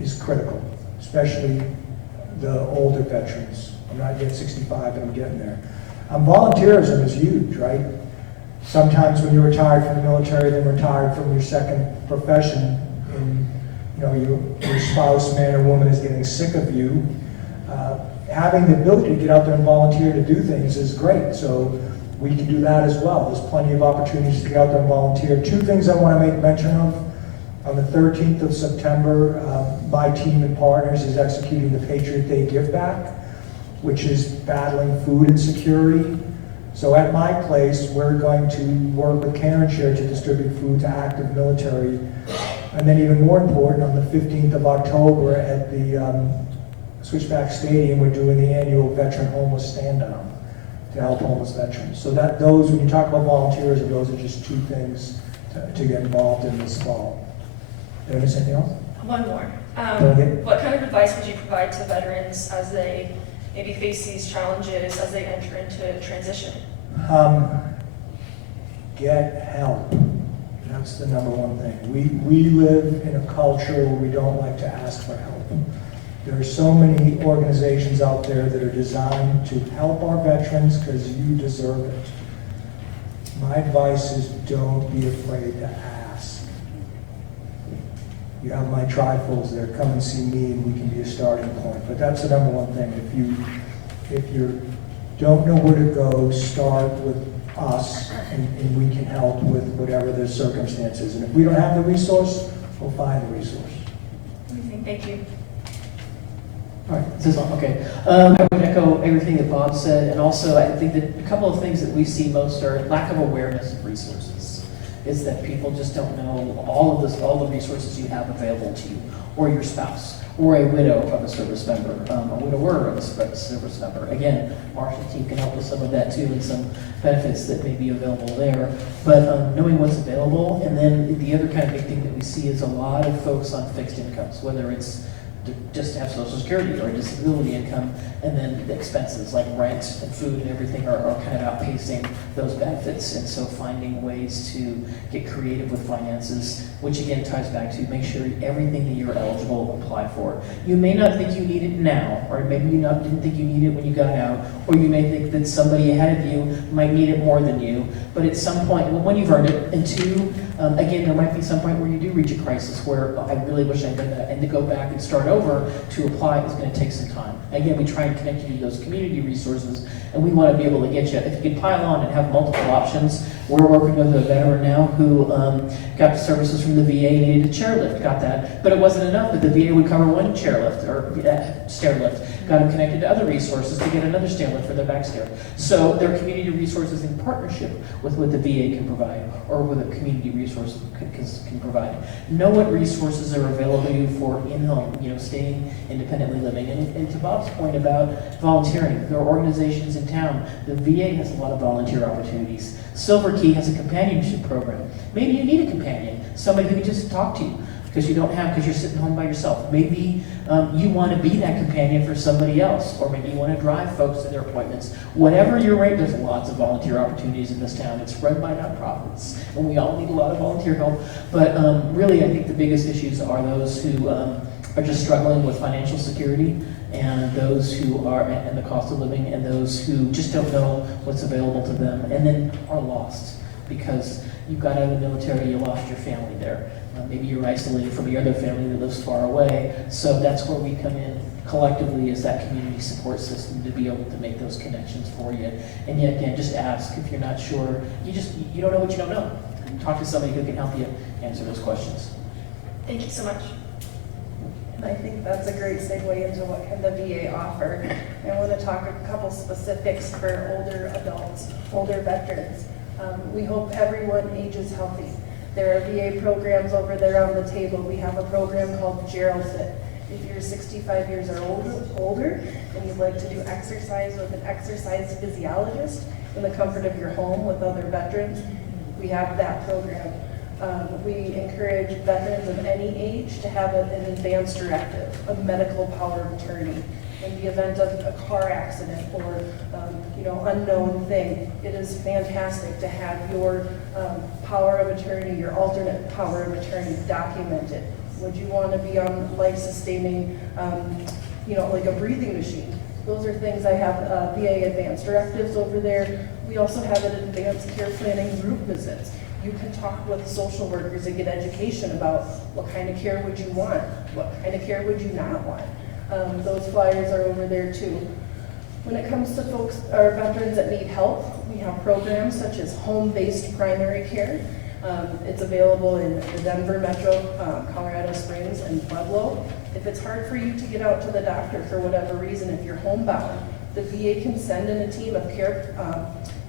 is critical, especially the older veterans. I'm not yet 65, but I'm getting there. Volunteerism is huge, right? Sometimes when you're retired from the military, then retired from your second profession, and your spouse, man or woman, is getting sick of you. Having the ability to get out there and volunteer to do things is great. So we can do that as well. There's plenty of opportunities to get out there and volunteer. Two things I want to make mention of. On the 13th of September, my team and partners is executing the Patriot Day Give Back, which is battling food insecurity. So at my place, we're going to work with Care and Share to distribute food to active military And then even more important, on the 15th of October at the Switchback Stadium, we're doing the annual Veteran Homeless Stand-Down to help homeless veterans. So that those, when you talk about volunteerism, those are just 2 things to get involved in this fall. Did I miss anything else? One more. Okay. What kind of advice would you provide to veterans as they maybe face these challenges as they enter into transition? Get help. That's the number one thing. We live in a culture where we don't like to ask for help. There are so many organizations out there that are designed to help our veterans because you deserve it. My advice is don't be afraid to ask. You have my trifles there, come and see me and we can be a starting point. But that's the number one thing. If you don't know where to go, start with us and we can help with whatever the circumstances. And if we don't have the resource, we'll find the resource. Amazing. Thank you. All right, this is on, okay. I would echo everything that Bob said, and also I think that a couple of things that we see most are lack of awareness of resources. Is that people just don't know all the resources you have available to you, or your spouse, or a widow of a service member, a widower of a service member. Again, Marshall's team can help with some of that too, and some benefits that may be available there. But knowing what's available, and then the other kind of big thing that we see is a lot of folks on fixed incomes, whether it's just to have Social Security or disability income, and then the expenses like rent and food and everything are kind of outpacing those benefits. And so finding ways to get creative with finances, which again ties back to make sure everything that you're eligible apply for. You may not think you need it now, or maybe you didn't think you needed it when you got out, or you may think that somebody ahead of you might need it more than you, but at some point, well, when you've earned it, and 2, again, there might be some point where you do reach a crisis where I really wish I'd done that, and to go back and start over to apply is going to take some time. Again, we try and connect you to those community resources, and we want to be able to get you, if you can pile on and have multiple options. We're working with a veteran now who got services from the VA, needed a chairlift, got that, but it wasn't enough that the VA would cover one chairlift or stairlift. Got him connected to other resources to get another stairlift for their back stair. So there are community resources in partnership with what the VA can provide, or with a community resource can provide. Know what resources are available to you for in-home, staying independently living. And to Bob's point about volunteering, there are organizations in town. The VA has a lot of volunteer opportunities. Silver Key has a companionship program. Maybe you need a companion, somebody who can just talk to you because you're sitting home by yourself. Maybe you want to be that companion for somebody else, or maybe you want to drive folks to their appointments. Whatever your rate, there's lots of volunteer opportunities in this town. It's run by nonprofits, and we all need a lot of volunteer help. But really, I think the biggest issues are those who are just struggling with financial security, and those who are, and the cost of living, and those who just don't know what's available to them, and then are lost because you got out of the military, you lost your family there. Maybe you're isolated from your other family that lives far away. So that's where we come in collectively as that community support system to be able to make those connections for you. And yet again, just ask if you're not sure. You don't know what you don't know. Talk to somebody who can help you answer those questions. Thank you so much. And I think that's a great segue into what can the VA offer. I want to talk a couple specifics for older adults, older veterans. We hope everyone ages healthy. There are VA programs over there on the table. We have a program called Gerald Fit. If you're 65 years or older and you'd like to do exercise with an exercise physiologist in the comfort of your home with other veterans, we have that program. We encourage veterans of any age to have an advanced directive, a medical power of attorney. In the event of a car accident or unknown thing, it is fantastic to have your power of attorney, your alternate power of attorney documented. Would you want to be on life-sustaining, like a breathing machine? Those are things I have VA advanced directives over there. We also have an advanced care planning group visits. You can talk with social workers and get education about what kind of care would you want, what kind of care would you not want. Those flyers are over there too. When it comes to folks or veterans that need help, we have programs such as home-based primary care. It's available in the Denver Metro, Colorado Springs, and Pueblo. If it's hard for you to get out to the doctor for whatever reason, if you're homebound, the VA can send in a team of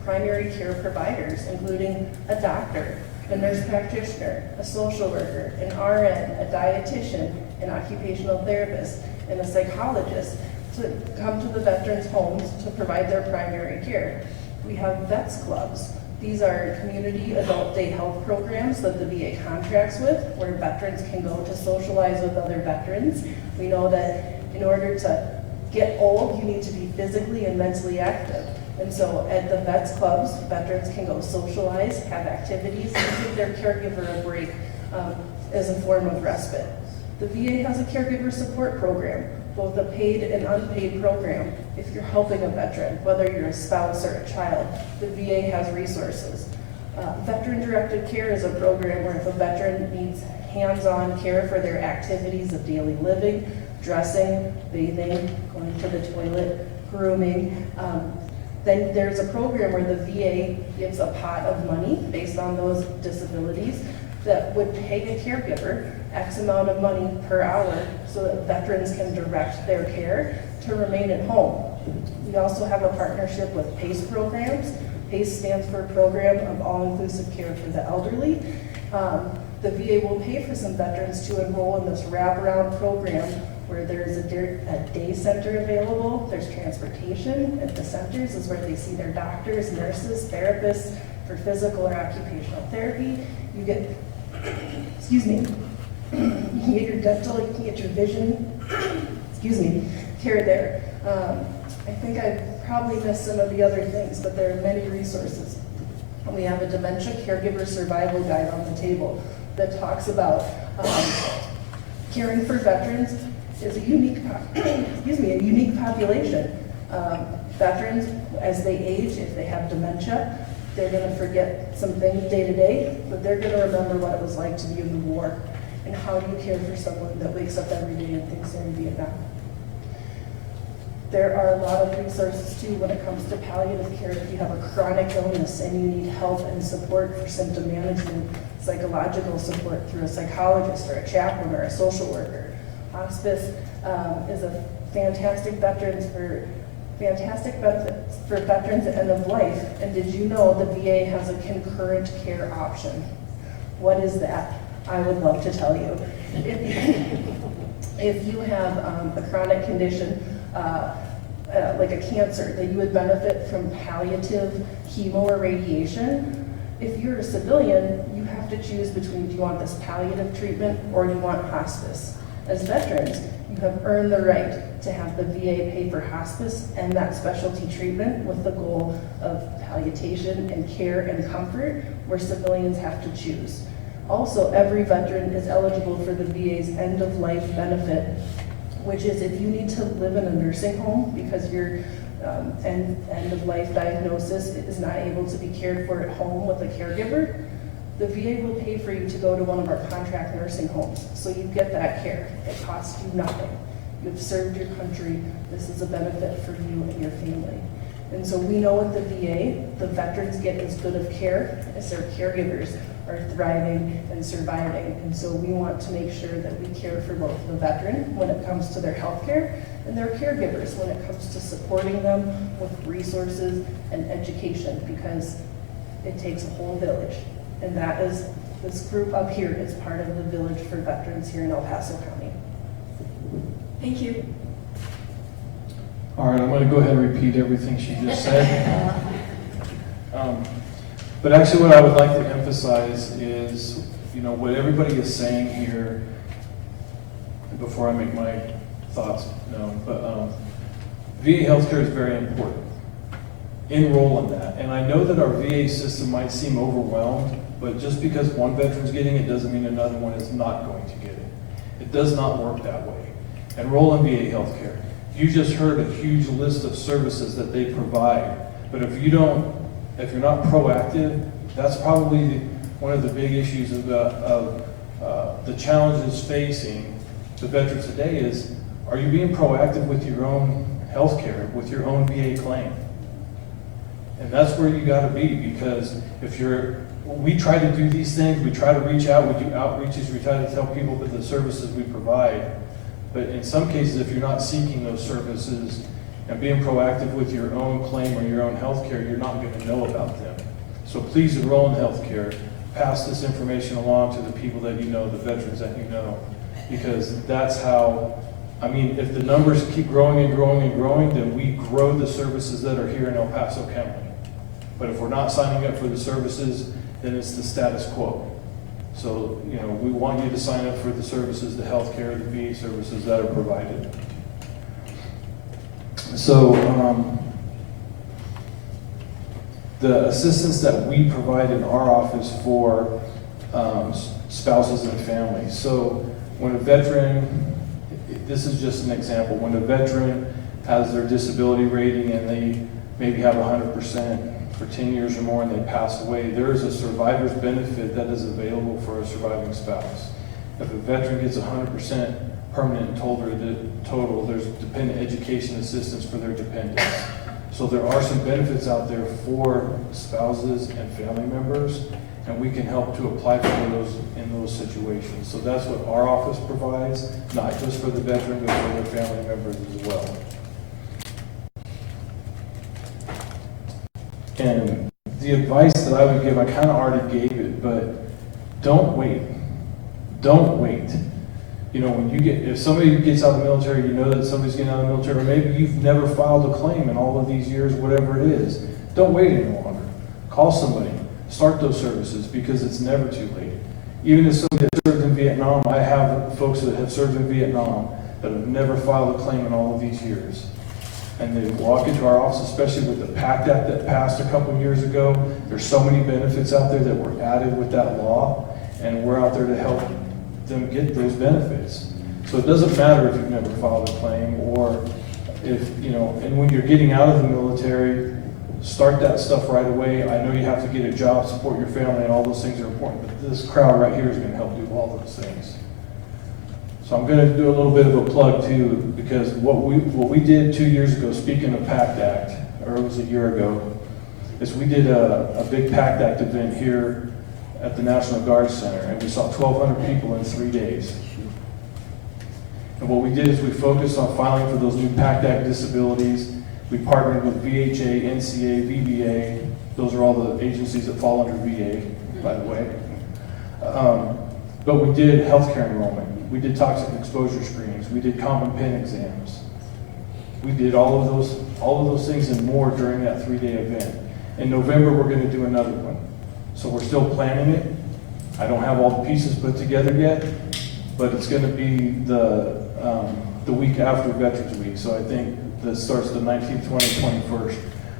primary care providers, including a doctor, a nurse practitioner, a social worker, an RN, a dietitian, an occupational therapist, and a psychologist to come to the veterans' homes to provide their primary care. We have vets clubs. These are community adult day health programs that the VA contracts with, where veterans can go to socialize with other veterans. We know that in order to get old, you need to be physically and mentally active. And so at the vets clubs, veterans can go socialize, have activities, and give their caregiver a break as a form of respite. The VA has a caregiver support program, both a paid and unpaid program. If you're helping a veteran, whether you're a spouse or a child, the VA has resources. Veteran-directed care is a program where if a veteran needs hands-on care for their activities of daily living, dressing, bathing, going to the toilet, grooming, then there's a program where the VA gives a pot of money based on those disabilities that would pay a caregiver X amount of money per hour so that veterans can direct their care to remain at home. We also have a partnership with PACE programs. PACE stands for Program of All-Inclusive Care for the Elderly. The VA will pay for some veterans to enroll in this wraparound program where there's a day center available, there's transportation at the centers is where they see their doctors, nurses, therapists for physical or occupational therapy. You get, excuse me, you can get your dental, you can get your vision, excuse me, care there. I think I probably missed some of the other things, but there are many resources. We have a dementia caregiver survival guide on the table that talks about caring for veterans is a unique, a unique population. Veterans, as they age, if they have dementia, they're going to forget some things day to day, but they're going to remember what it was like to be in the war. And how do you care for someone that wakes up every day and thinks they're in Vietnam? There are a lot of resources too when it comes to palliative care. If you have a chronic illness and you need help and support for symptom management, psychological support through a psychologist or a chaplain or a social worker. Hospice is a fantastic benefits for veterans at end of life. And did you know the VA has a concurrent care option? What is that? I would love to tell you. If you have a chronic condition, like a cancer, that you would benefit from palliative chemo or radiation, if you're a civilian, you have to choose between, do you want this palliative treatment or do you want hospice? As veterans, you have earned the right to have the VA pay for hospice and that specialty treatment with the goal of palliation and care and comfort, where civilians have to choose. Also, every veteran is eligible for the VA's end-of-life benefit, which is if you need to live in a nursing home because your end-of-life diagnosis is not able to be cared for at home with a caregiver, the VA will pay for you to go to one of our contract nursing homes. So you get that care. It costs you nothing. You've served your country. This is a benefit for you and your family. And so we know with the VA, the veterans get as good of care as their caregivers are thriving and surviving. And so we want to make sure that we care for both the veteran when it comes to their health care and their caregivers when it comes to supporting them with resources and education, because it takes a whole village. And that is, this group up here is part of the Village for Veterans here in El Paso County. Thank you. All right, I'm going to go ahead and repeat everything she just said. But actually what I would like to emphasize is, what everybody is saying here, before I make my thoughts known, but VA healthcare is very important. Enroll in that. And I know that our VA system might seem overwhelmed, but just because one veteran's getting it doesn't mean another one is not going to get it. It does not work that way. Enroll in VA healthcare. You just heard a huge list of services that they provide, but if you're not proactive, that's probably one of the big issues of the challenges facing the veterans today is, are you being proactive with your own health care, with your own VA claim? And that's where you gotta be, because we try to do these things, we try to reach out, we do outreaches, we try to tell people about the services we provide, but in some cases, if you're not seeking those services and being proactive with your own claim or your own health care, you're not gonna know about them. So please enroll in health care. pass this information along to the people that you know, the veterans that you know, because that's how, I mean, if the numbers keep growing and growing and growing, then we grow the services that are here in El Paso County. But if we're not signing up for the services, then it's the status quo. So, you know, we want you to sign up for the services, the healthcare, the VA services that are provided. So, the assistance that we provide in our office for spouses and families. So, when a veteran, this is just an example, when a veteran has their disability rating and they maybe have 100% for 10 years or more and they pass away, there is a survivor's benefit that is available for a surviving spouse. If a veteran gets 100% permanent total, there's dependent education assistance for their dependents. So there are some benefits out there for spouses and family members, and we can help to apply for those in those situations. So that's what our office provides, not just for the veteran, but for their family members as well. And the advice that I would give, I kind of already gave it, but don't wait. Don't wait. You know, when you if somebody gets out of the military, you know that somebody's getting out of the military, or maybe you've never filed a claim in all of these years, whatever it is. Don't wait any longer. Call somebody. Start those services, because it's never too late. Even as somebody that served in Vietnam, I have folks that have served in Vietnam that have never filed a claim in all of these years. And they walk into our office, especially with the PACT Act that passed a couple years ago. There's so many benefits out there that were added with that law, and we're out there to help them get those benefits. So it doesn't matter if you've never filed a claim, or if, you know, and when you're getting out of the military, start that stuff right away. I know you have to get a job, support your family, and all those things are important, but this crowd right here is going to help do all those things. So I'm going to do a little bit of a plug too, because what we did 2 years ago, speaking of PACT Act, or it was a year ago, is we did a big PACT Act event here at the National Guard Center, and we saw 1,200 people in 3 days. And what we did is we focused on filing for those new PACT Act disabilities. We partnered with VHA, NCA, VBA. Those are all the agencies that fall under VA, by the way. But we did healthcare enrollment. We did toxic exposure screenings. We did common pen exams. We did all of those things and more during that 3-day event. In November, we're going to do another one. So we're still planning it. I don't have all the pieces put together yet, but it's going to be the week after Veterans Week. So I think that starts the 19th, 20th, 21st.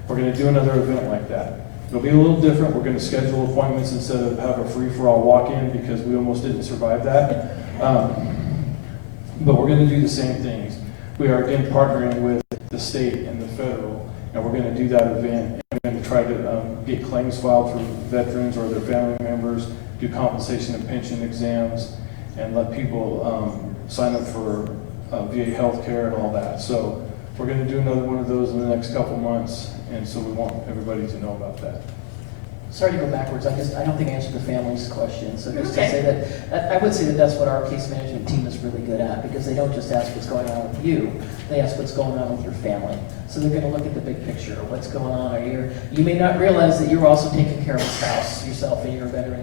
We're going to do another event like that. It'll be a little different. We're going to schedule appointments instead of have a free-for-all walk-in, because we almost didn't survive that. But we're going to do the same things. We are again partnering with the state and the federal, and we're going to do that event. And we're going to try to get claims filed for veterans or their family members, do compensation and pension exams, and let people sign up for VA health care and all that. So we're going to do another one of those in the next couple months, and so we want everybody to know about that. Sorry to go backwards, I don't think I answered the family's question. So just to say that, I would say that that's what our case management team is really good at, because they don't just ask what's going on with you, they ask what's going on with your family. So they're gonna look at the big picture, what's going on. You may not realize that you're also taking care of a spouse yourself, and you're a veteran,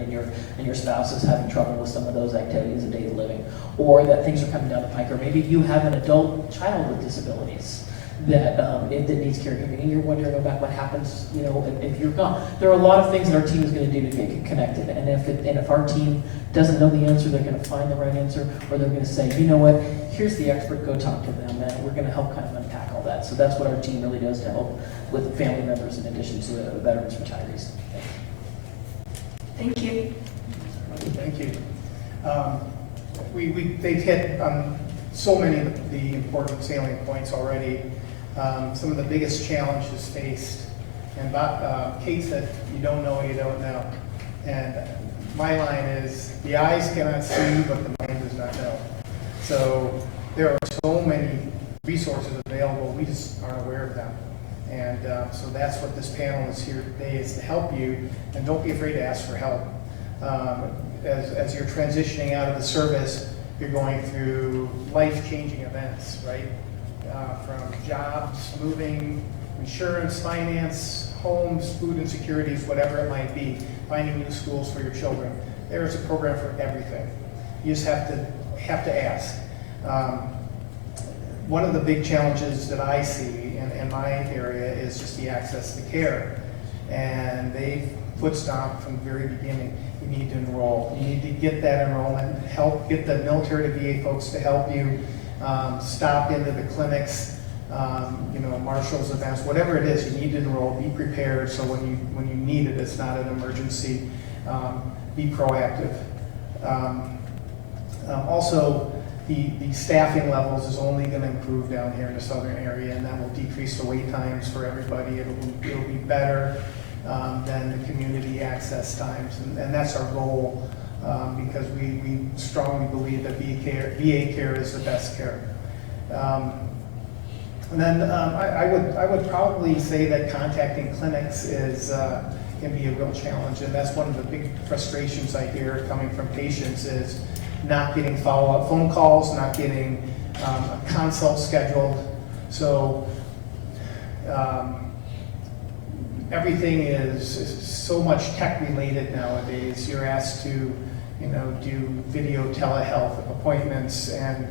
and your spouse is having trouble with some of those activities of daily living, or that things are coming down the pike, or maybe you have an adult child with disabilities that needs caregiving, and you're wondering about what happens, you know, if you're gone. There are a lot of things that our team is going to do to get connected, and if our team doesn't know the answer, they're going to find the right answer, or they're going to say, you know what, here's the expert, go talk to them, and we're going to help kind of unpack all that. So that's what our team really does to help with family members in addition to veterans, retirees. Thank you. Thank you. They've hit on so many of the important salient points already. Some of the biggest challenges faced. And Kate said, you don't know, you don't know. And my line is, the eyes cannot see, but the mind does not know. So there are so many resources available, we just aren't aware of them. And so that's what this panel is here today, is to help you, and don't be afraid to ask for help. As you're transitioning out of the service, you're going through life-changing events, right? From jobs, moving, insurance, finance, homes, food insecurities, whatever it might be, finding new schools for your children. There is a program for everything. You just have to ask. One of the big challenges that I see in my area is just the access to care. And they've foot stomped from the very beginning. You need to enroll. You need to get that enrollment, help get the military to VA folks to help you stop into the clinics, marshals events, whatever it is, you need to enroll, be prepared so when you need it, it's not an emergency. Be proactive. Also, the staffing levels is only going to improve down here in the southern area, and that will decrease the wait times for everybody. It'll be better than the community access times, and that's our goal because we strongly believe that VA care is the best care. And then I would probably say that contacting clinics can be a real challenge, and that's one of the big frustrations I hear coming from patients is not getting follow-up phone calls, not getting a consult scheduled. So everything is so much tech related nowadays. You're asked to, do video telehealth appointments, and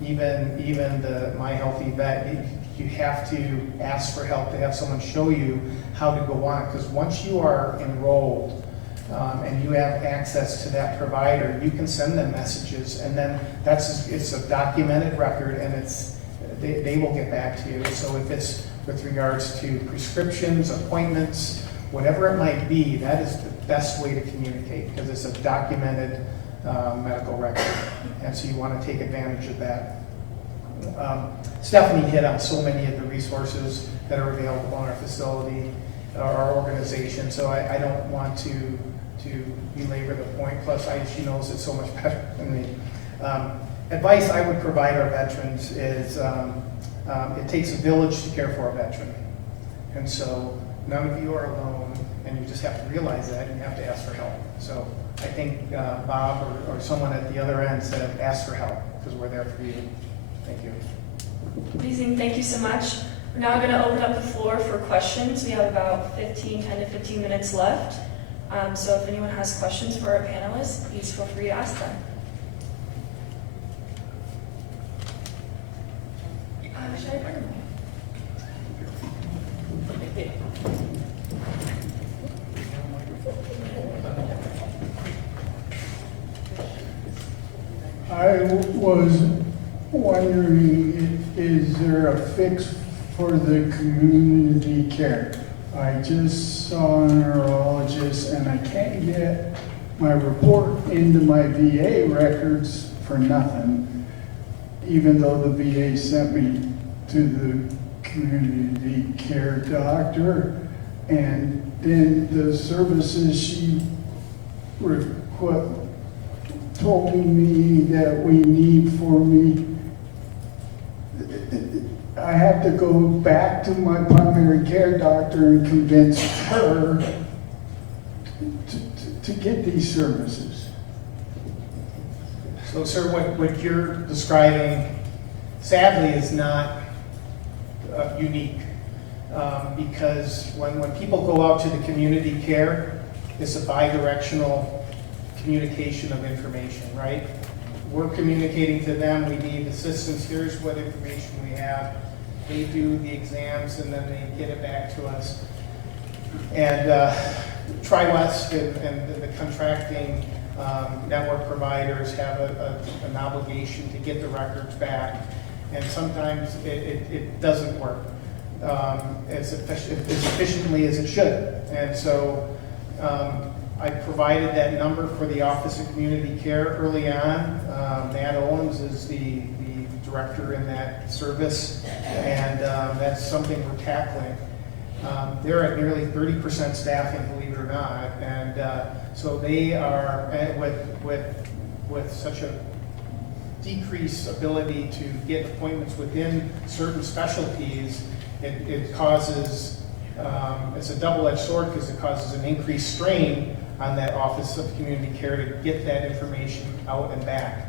even the My Healthy Vet. You have to ask for help to have someone show you how to go on, because once you are enrolled and you have access to that provider, you can send them messages, and then it's a documented record, and they will get back to you. So if it's with regards to prescriptions, appointments, whatever it might be, that is the best way to communicate, because it's a documented medical record, and so you want to take advantage of that. Stephanie hit on so many of the resources that are available on our facility, our organization, so I don't want to belabor the point, plus she knows it so much better than me. Advice I would provide our veterans is it takes a village to care for a veteran, and so none of you are alone, and you just have to realize that, and you have to ask for help. So I think Bob or someone at the other end said ask for help, because we're there for you. Thank you. Amazing, thank you so much. We're now going to open up the floor for questions. We have about 10 to 15 minutes left. So if anyone has questions for our panelists, please feel free to ask them. Should I bring them? I was wondering, is there a fix for the community care? I just saw a neurologist and I can't get my report into my VA records for nothing, even though the VA sent me to the community care doctor, and then the services she told me that we need for me, I have to go back to my primary care doctor and convince her to get these services. So, sir, what you're describing, sadly, is not unique. Because when people go out to the community care, it's a bi-directional communication of information, right? We're communicating to them, we need assistance, here's what information we have. They do the exams and then they get it back to us. And TriWest and the contracting network providers have an obligation to get the records back. And sometimes it doesn't work as efficiently as it should. And so I provided that number for the Office of Community Care early on. Matt Owens is the director in that service, and that's something we're tackling. They're at nearly 30% staffing, believe it or not, and so they are, with such a decreased ability to get appointments within certain specialties, it causes, it's a double-edged sword because it causes an increased strain on that Office of Community Care to get that information out and back.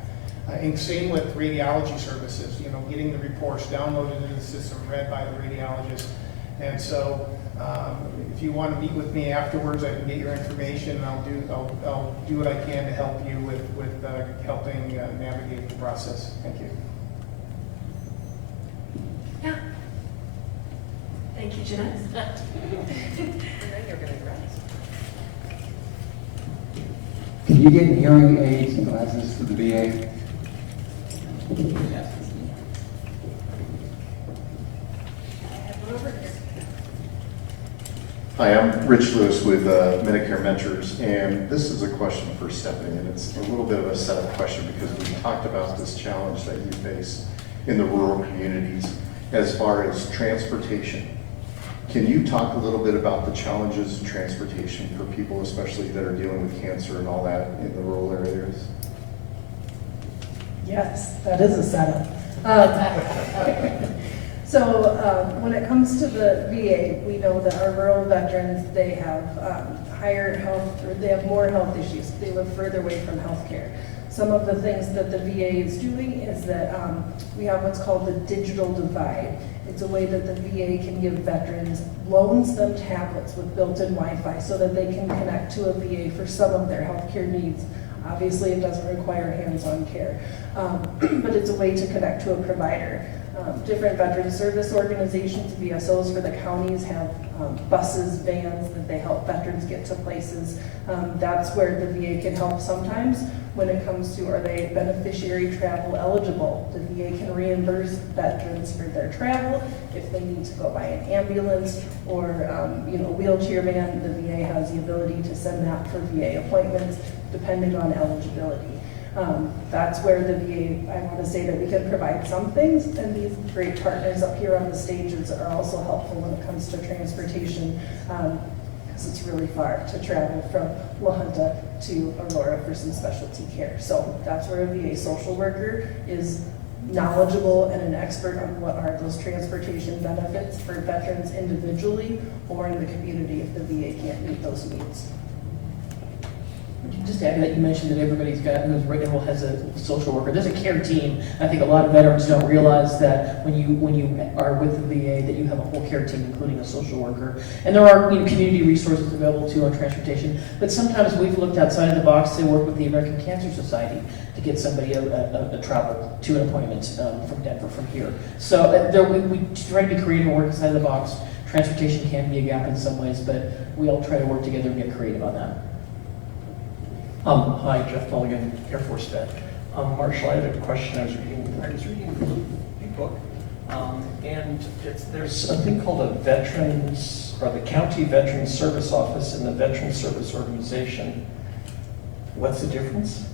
And same with radiology services, getting the reports downloaded into the system, read by the radiologist. And so if you want to meet with me afterwards, I can get your information, and I'll do what I can to help you with helping navigate the process. Thank you. Yeah. Thank you, Jeanette. Can you get hearing aids and glasses for the VA? Hi, I'm Rich Lewis with Medicare Mentors, and this is a question for Stephanie, and it's a little bit of a setup question because we talked about this challenge that you face in the rural communities as far as transportation. Can you talk a little bit about the challenges in transportation for people, especially that are dealing with cancer and all that in the rural areas? Yes, that is a setup. So when it comes to the VA, we know that our rural veterans, they have higher health, or they have more health issues. They live further away from healthcare. Some of the things that the VA is doing is that we have what's called the digital divide. It's a way that the VA can give veterans, loans them tablets with built-in Wi-Fi so that they can connect to a VA for some of their healthcare needs. Obviously, it doesn't require hands-on care, but it's a way to connect to a provider. Different veteran service organizations, VSOs for the counties, have buses, vans that they help veterans get to places. That's where the VA can help sometimes when it comes to, are they beneficiary travel eligible? The VA can reimburse veterans for their travel. If they need to go by an ambulance or wheelchair van, the VA has the ability to send that for VA appointments depending on eligibility. That's where the VA, I want to say that we can provide some things, and these great partners up here on the stages are also helpful when it comes to transportation, because it's really far to travel from La Junta to Aurora for some specialty care. So that's where a VA social worker is knowledgeable and an expert on what are those transportation benefits for veterans individually or in the community if the VA can't meet those needs. Just add that you mentioned that everybody's got, who has a social worker. There's a care team. I think a lot of veterans don't realize that when you are with the VA that you have a whole care team, including a social worker. And there are community resources available too on transportation. But sometimes we've looked outside of the box to work with the American Cancer Society to get somebody a travel to an appointment from Denver, from here. So we try to be creative and work outside of the box. Transportation can be a gap in some ways, but we all try to work together and get creative on that. Hi, Jeff Mulligan, Air Force vet. Marshall, I had a question. I was reading a book, and there's a thing called a veterans, or the County Veterans Service Office and the Veterans Service Organization. What's the difference?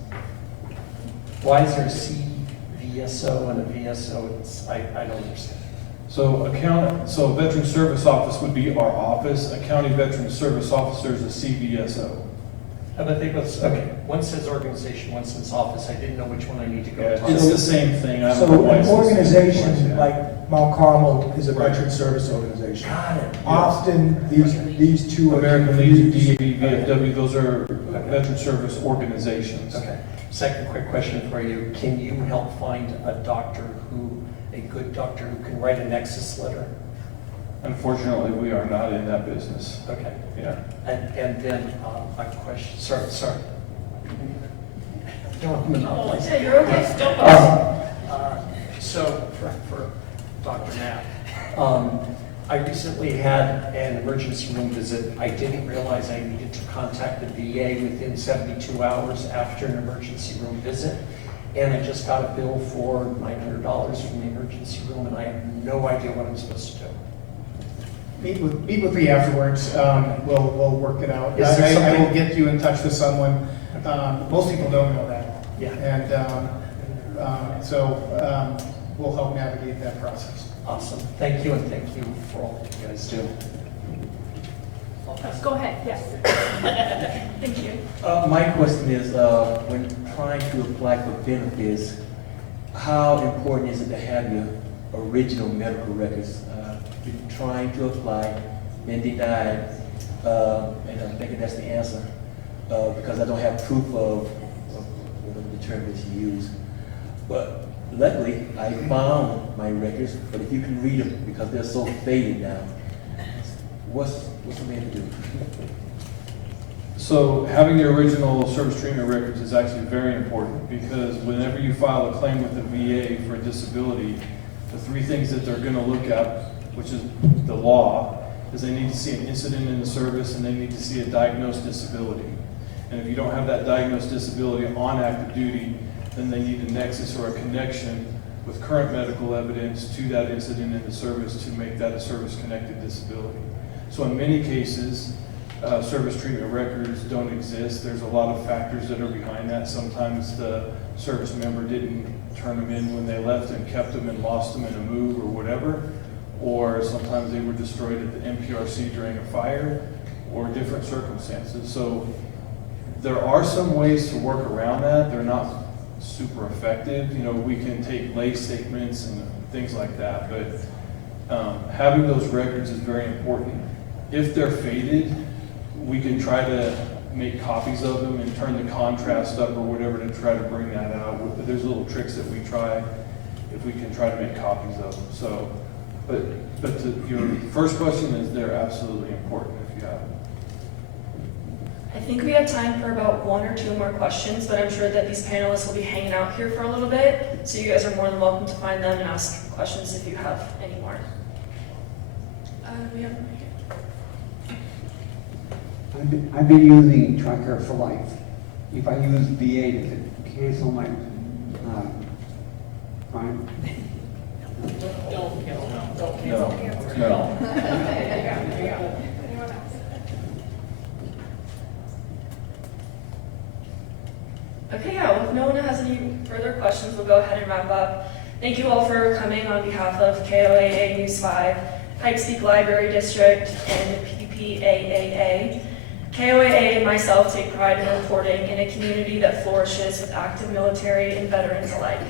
Why is there a CVSO and a VSO? I don't understand. So a Veteran Service Office would be our office. A County Veteran Service Officer is a CVSO. But they both, okay, one says organization, one says office. I didn't know which one I need to go to. It's the same thing. I don't So know why an it's the same organization place, like Mount Carmel is a Right. veteran service organization. Got it. Often, these two are American Legion, confused. DAV, VFW, those are veteran service organizations. Okay. Second quick question for you. Can you help find a good doctor who can write a nexus letter? Unfortunately, we are not in that business. Okay. Yeah. And then a question, sorry. Don't monopolize. Yeah, you're okay. So for Dr. Knapp, I recently had an emergency room visit. I didn't realize I needed to contact the VA within 72 hours after an emergency room visit. And I just got a bill for $900 from the emergency room, and I have no idea what I'm supposed to do. Meet with me afterwards. We'll work it out. Is there I something- will get you in touch with someone. Most people don't know that. Yeah. And so we'll help navigate that process. Awesome. Thank you, and thank you for all that you guys do. Go ahead, yes. Thank you. My question is, when trying to apply for benefits, how important is it to have your original medical records? Been trying to apply, been denied, and I'm thinking that's the answer, because I don't have proof of whatever the term is you use. But luckily, I found my records, but if you can read them, because they're so faded now, what's a man to do? So having your original service treatment records is actually very important, because whenever you file a claim with the VA for a disability, the three things that they're gonna look at, which is the law, is they need to see an incident in the service and they need to see a diagnosed disability. And if you don't have that diagnosed disability on active duty, then they need a nexus or a connection with current medical evidence to that incident in the service to make that a service-connected disability. So in many cases, service treatment records don't exist. There's a lot of factors that are behind that. Sometimes the service member didn't turn them in when they left and kept them and lost them in a move or whatever. Or sometimes they were destroyed at the MPRC during a fire or different circumstances. So there are some ways to work around that. They're not super effective. You know, we can take lay statements and things like that, but having those records is very important. If they're faded, we can try to make copies of them and turn the contrast up or whatever to try to bring that out. But there's little tricks that we try if we can try to make copies of them. So, but to your first question is they're absolutely important if you have them. I think we have time for about one or two more questions, but I'm sure that these panelists will be hanging out here for a little bit, so you guys are more than welcome to find them and ask questions if you have any more. We have I've been using TRICARE for life. If I use VA, does it cancel my prime? No. Okay, yeah, well, if no one has any further questions, we'll go ahead and wrap up. Thank you all for coming on behalf of KOAA News 5, Pikes Peak Library District, and PPAAA. KOAA and myself take pride in reporting in a community that flourishes with active military and veterans alike.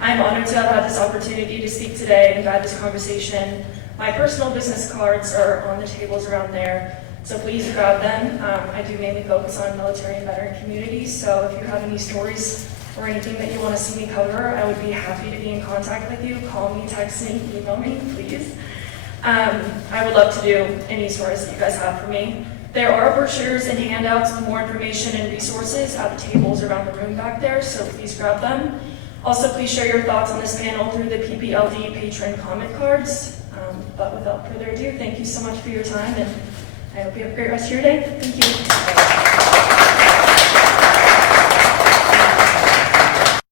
I'm honored to have had this opportunity to speak today and guide this conversation. My personal business cards are on the tables around there, so please grab them. I do mainly focus on military and veteran communities, so if you have any stories or anything that you want to see me cover, I would be happy to be in contact with you. Call me, text me, email me, please. I would love to do any stories that you guys have for me. There are brochures and handouts with more information and resources at the tables around the room back there, so please grab them. Also, please share your thoughts on this panel through the PPLD patron comment cards. But without further ado, thank you so much for your time, and I hope you have a great rest of your day. Thank you.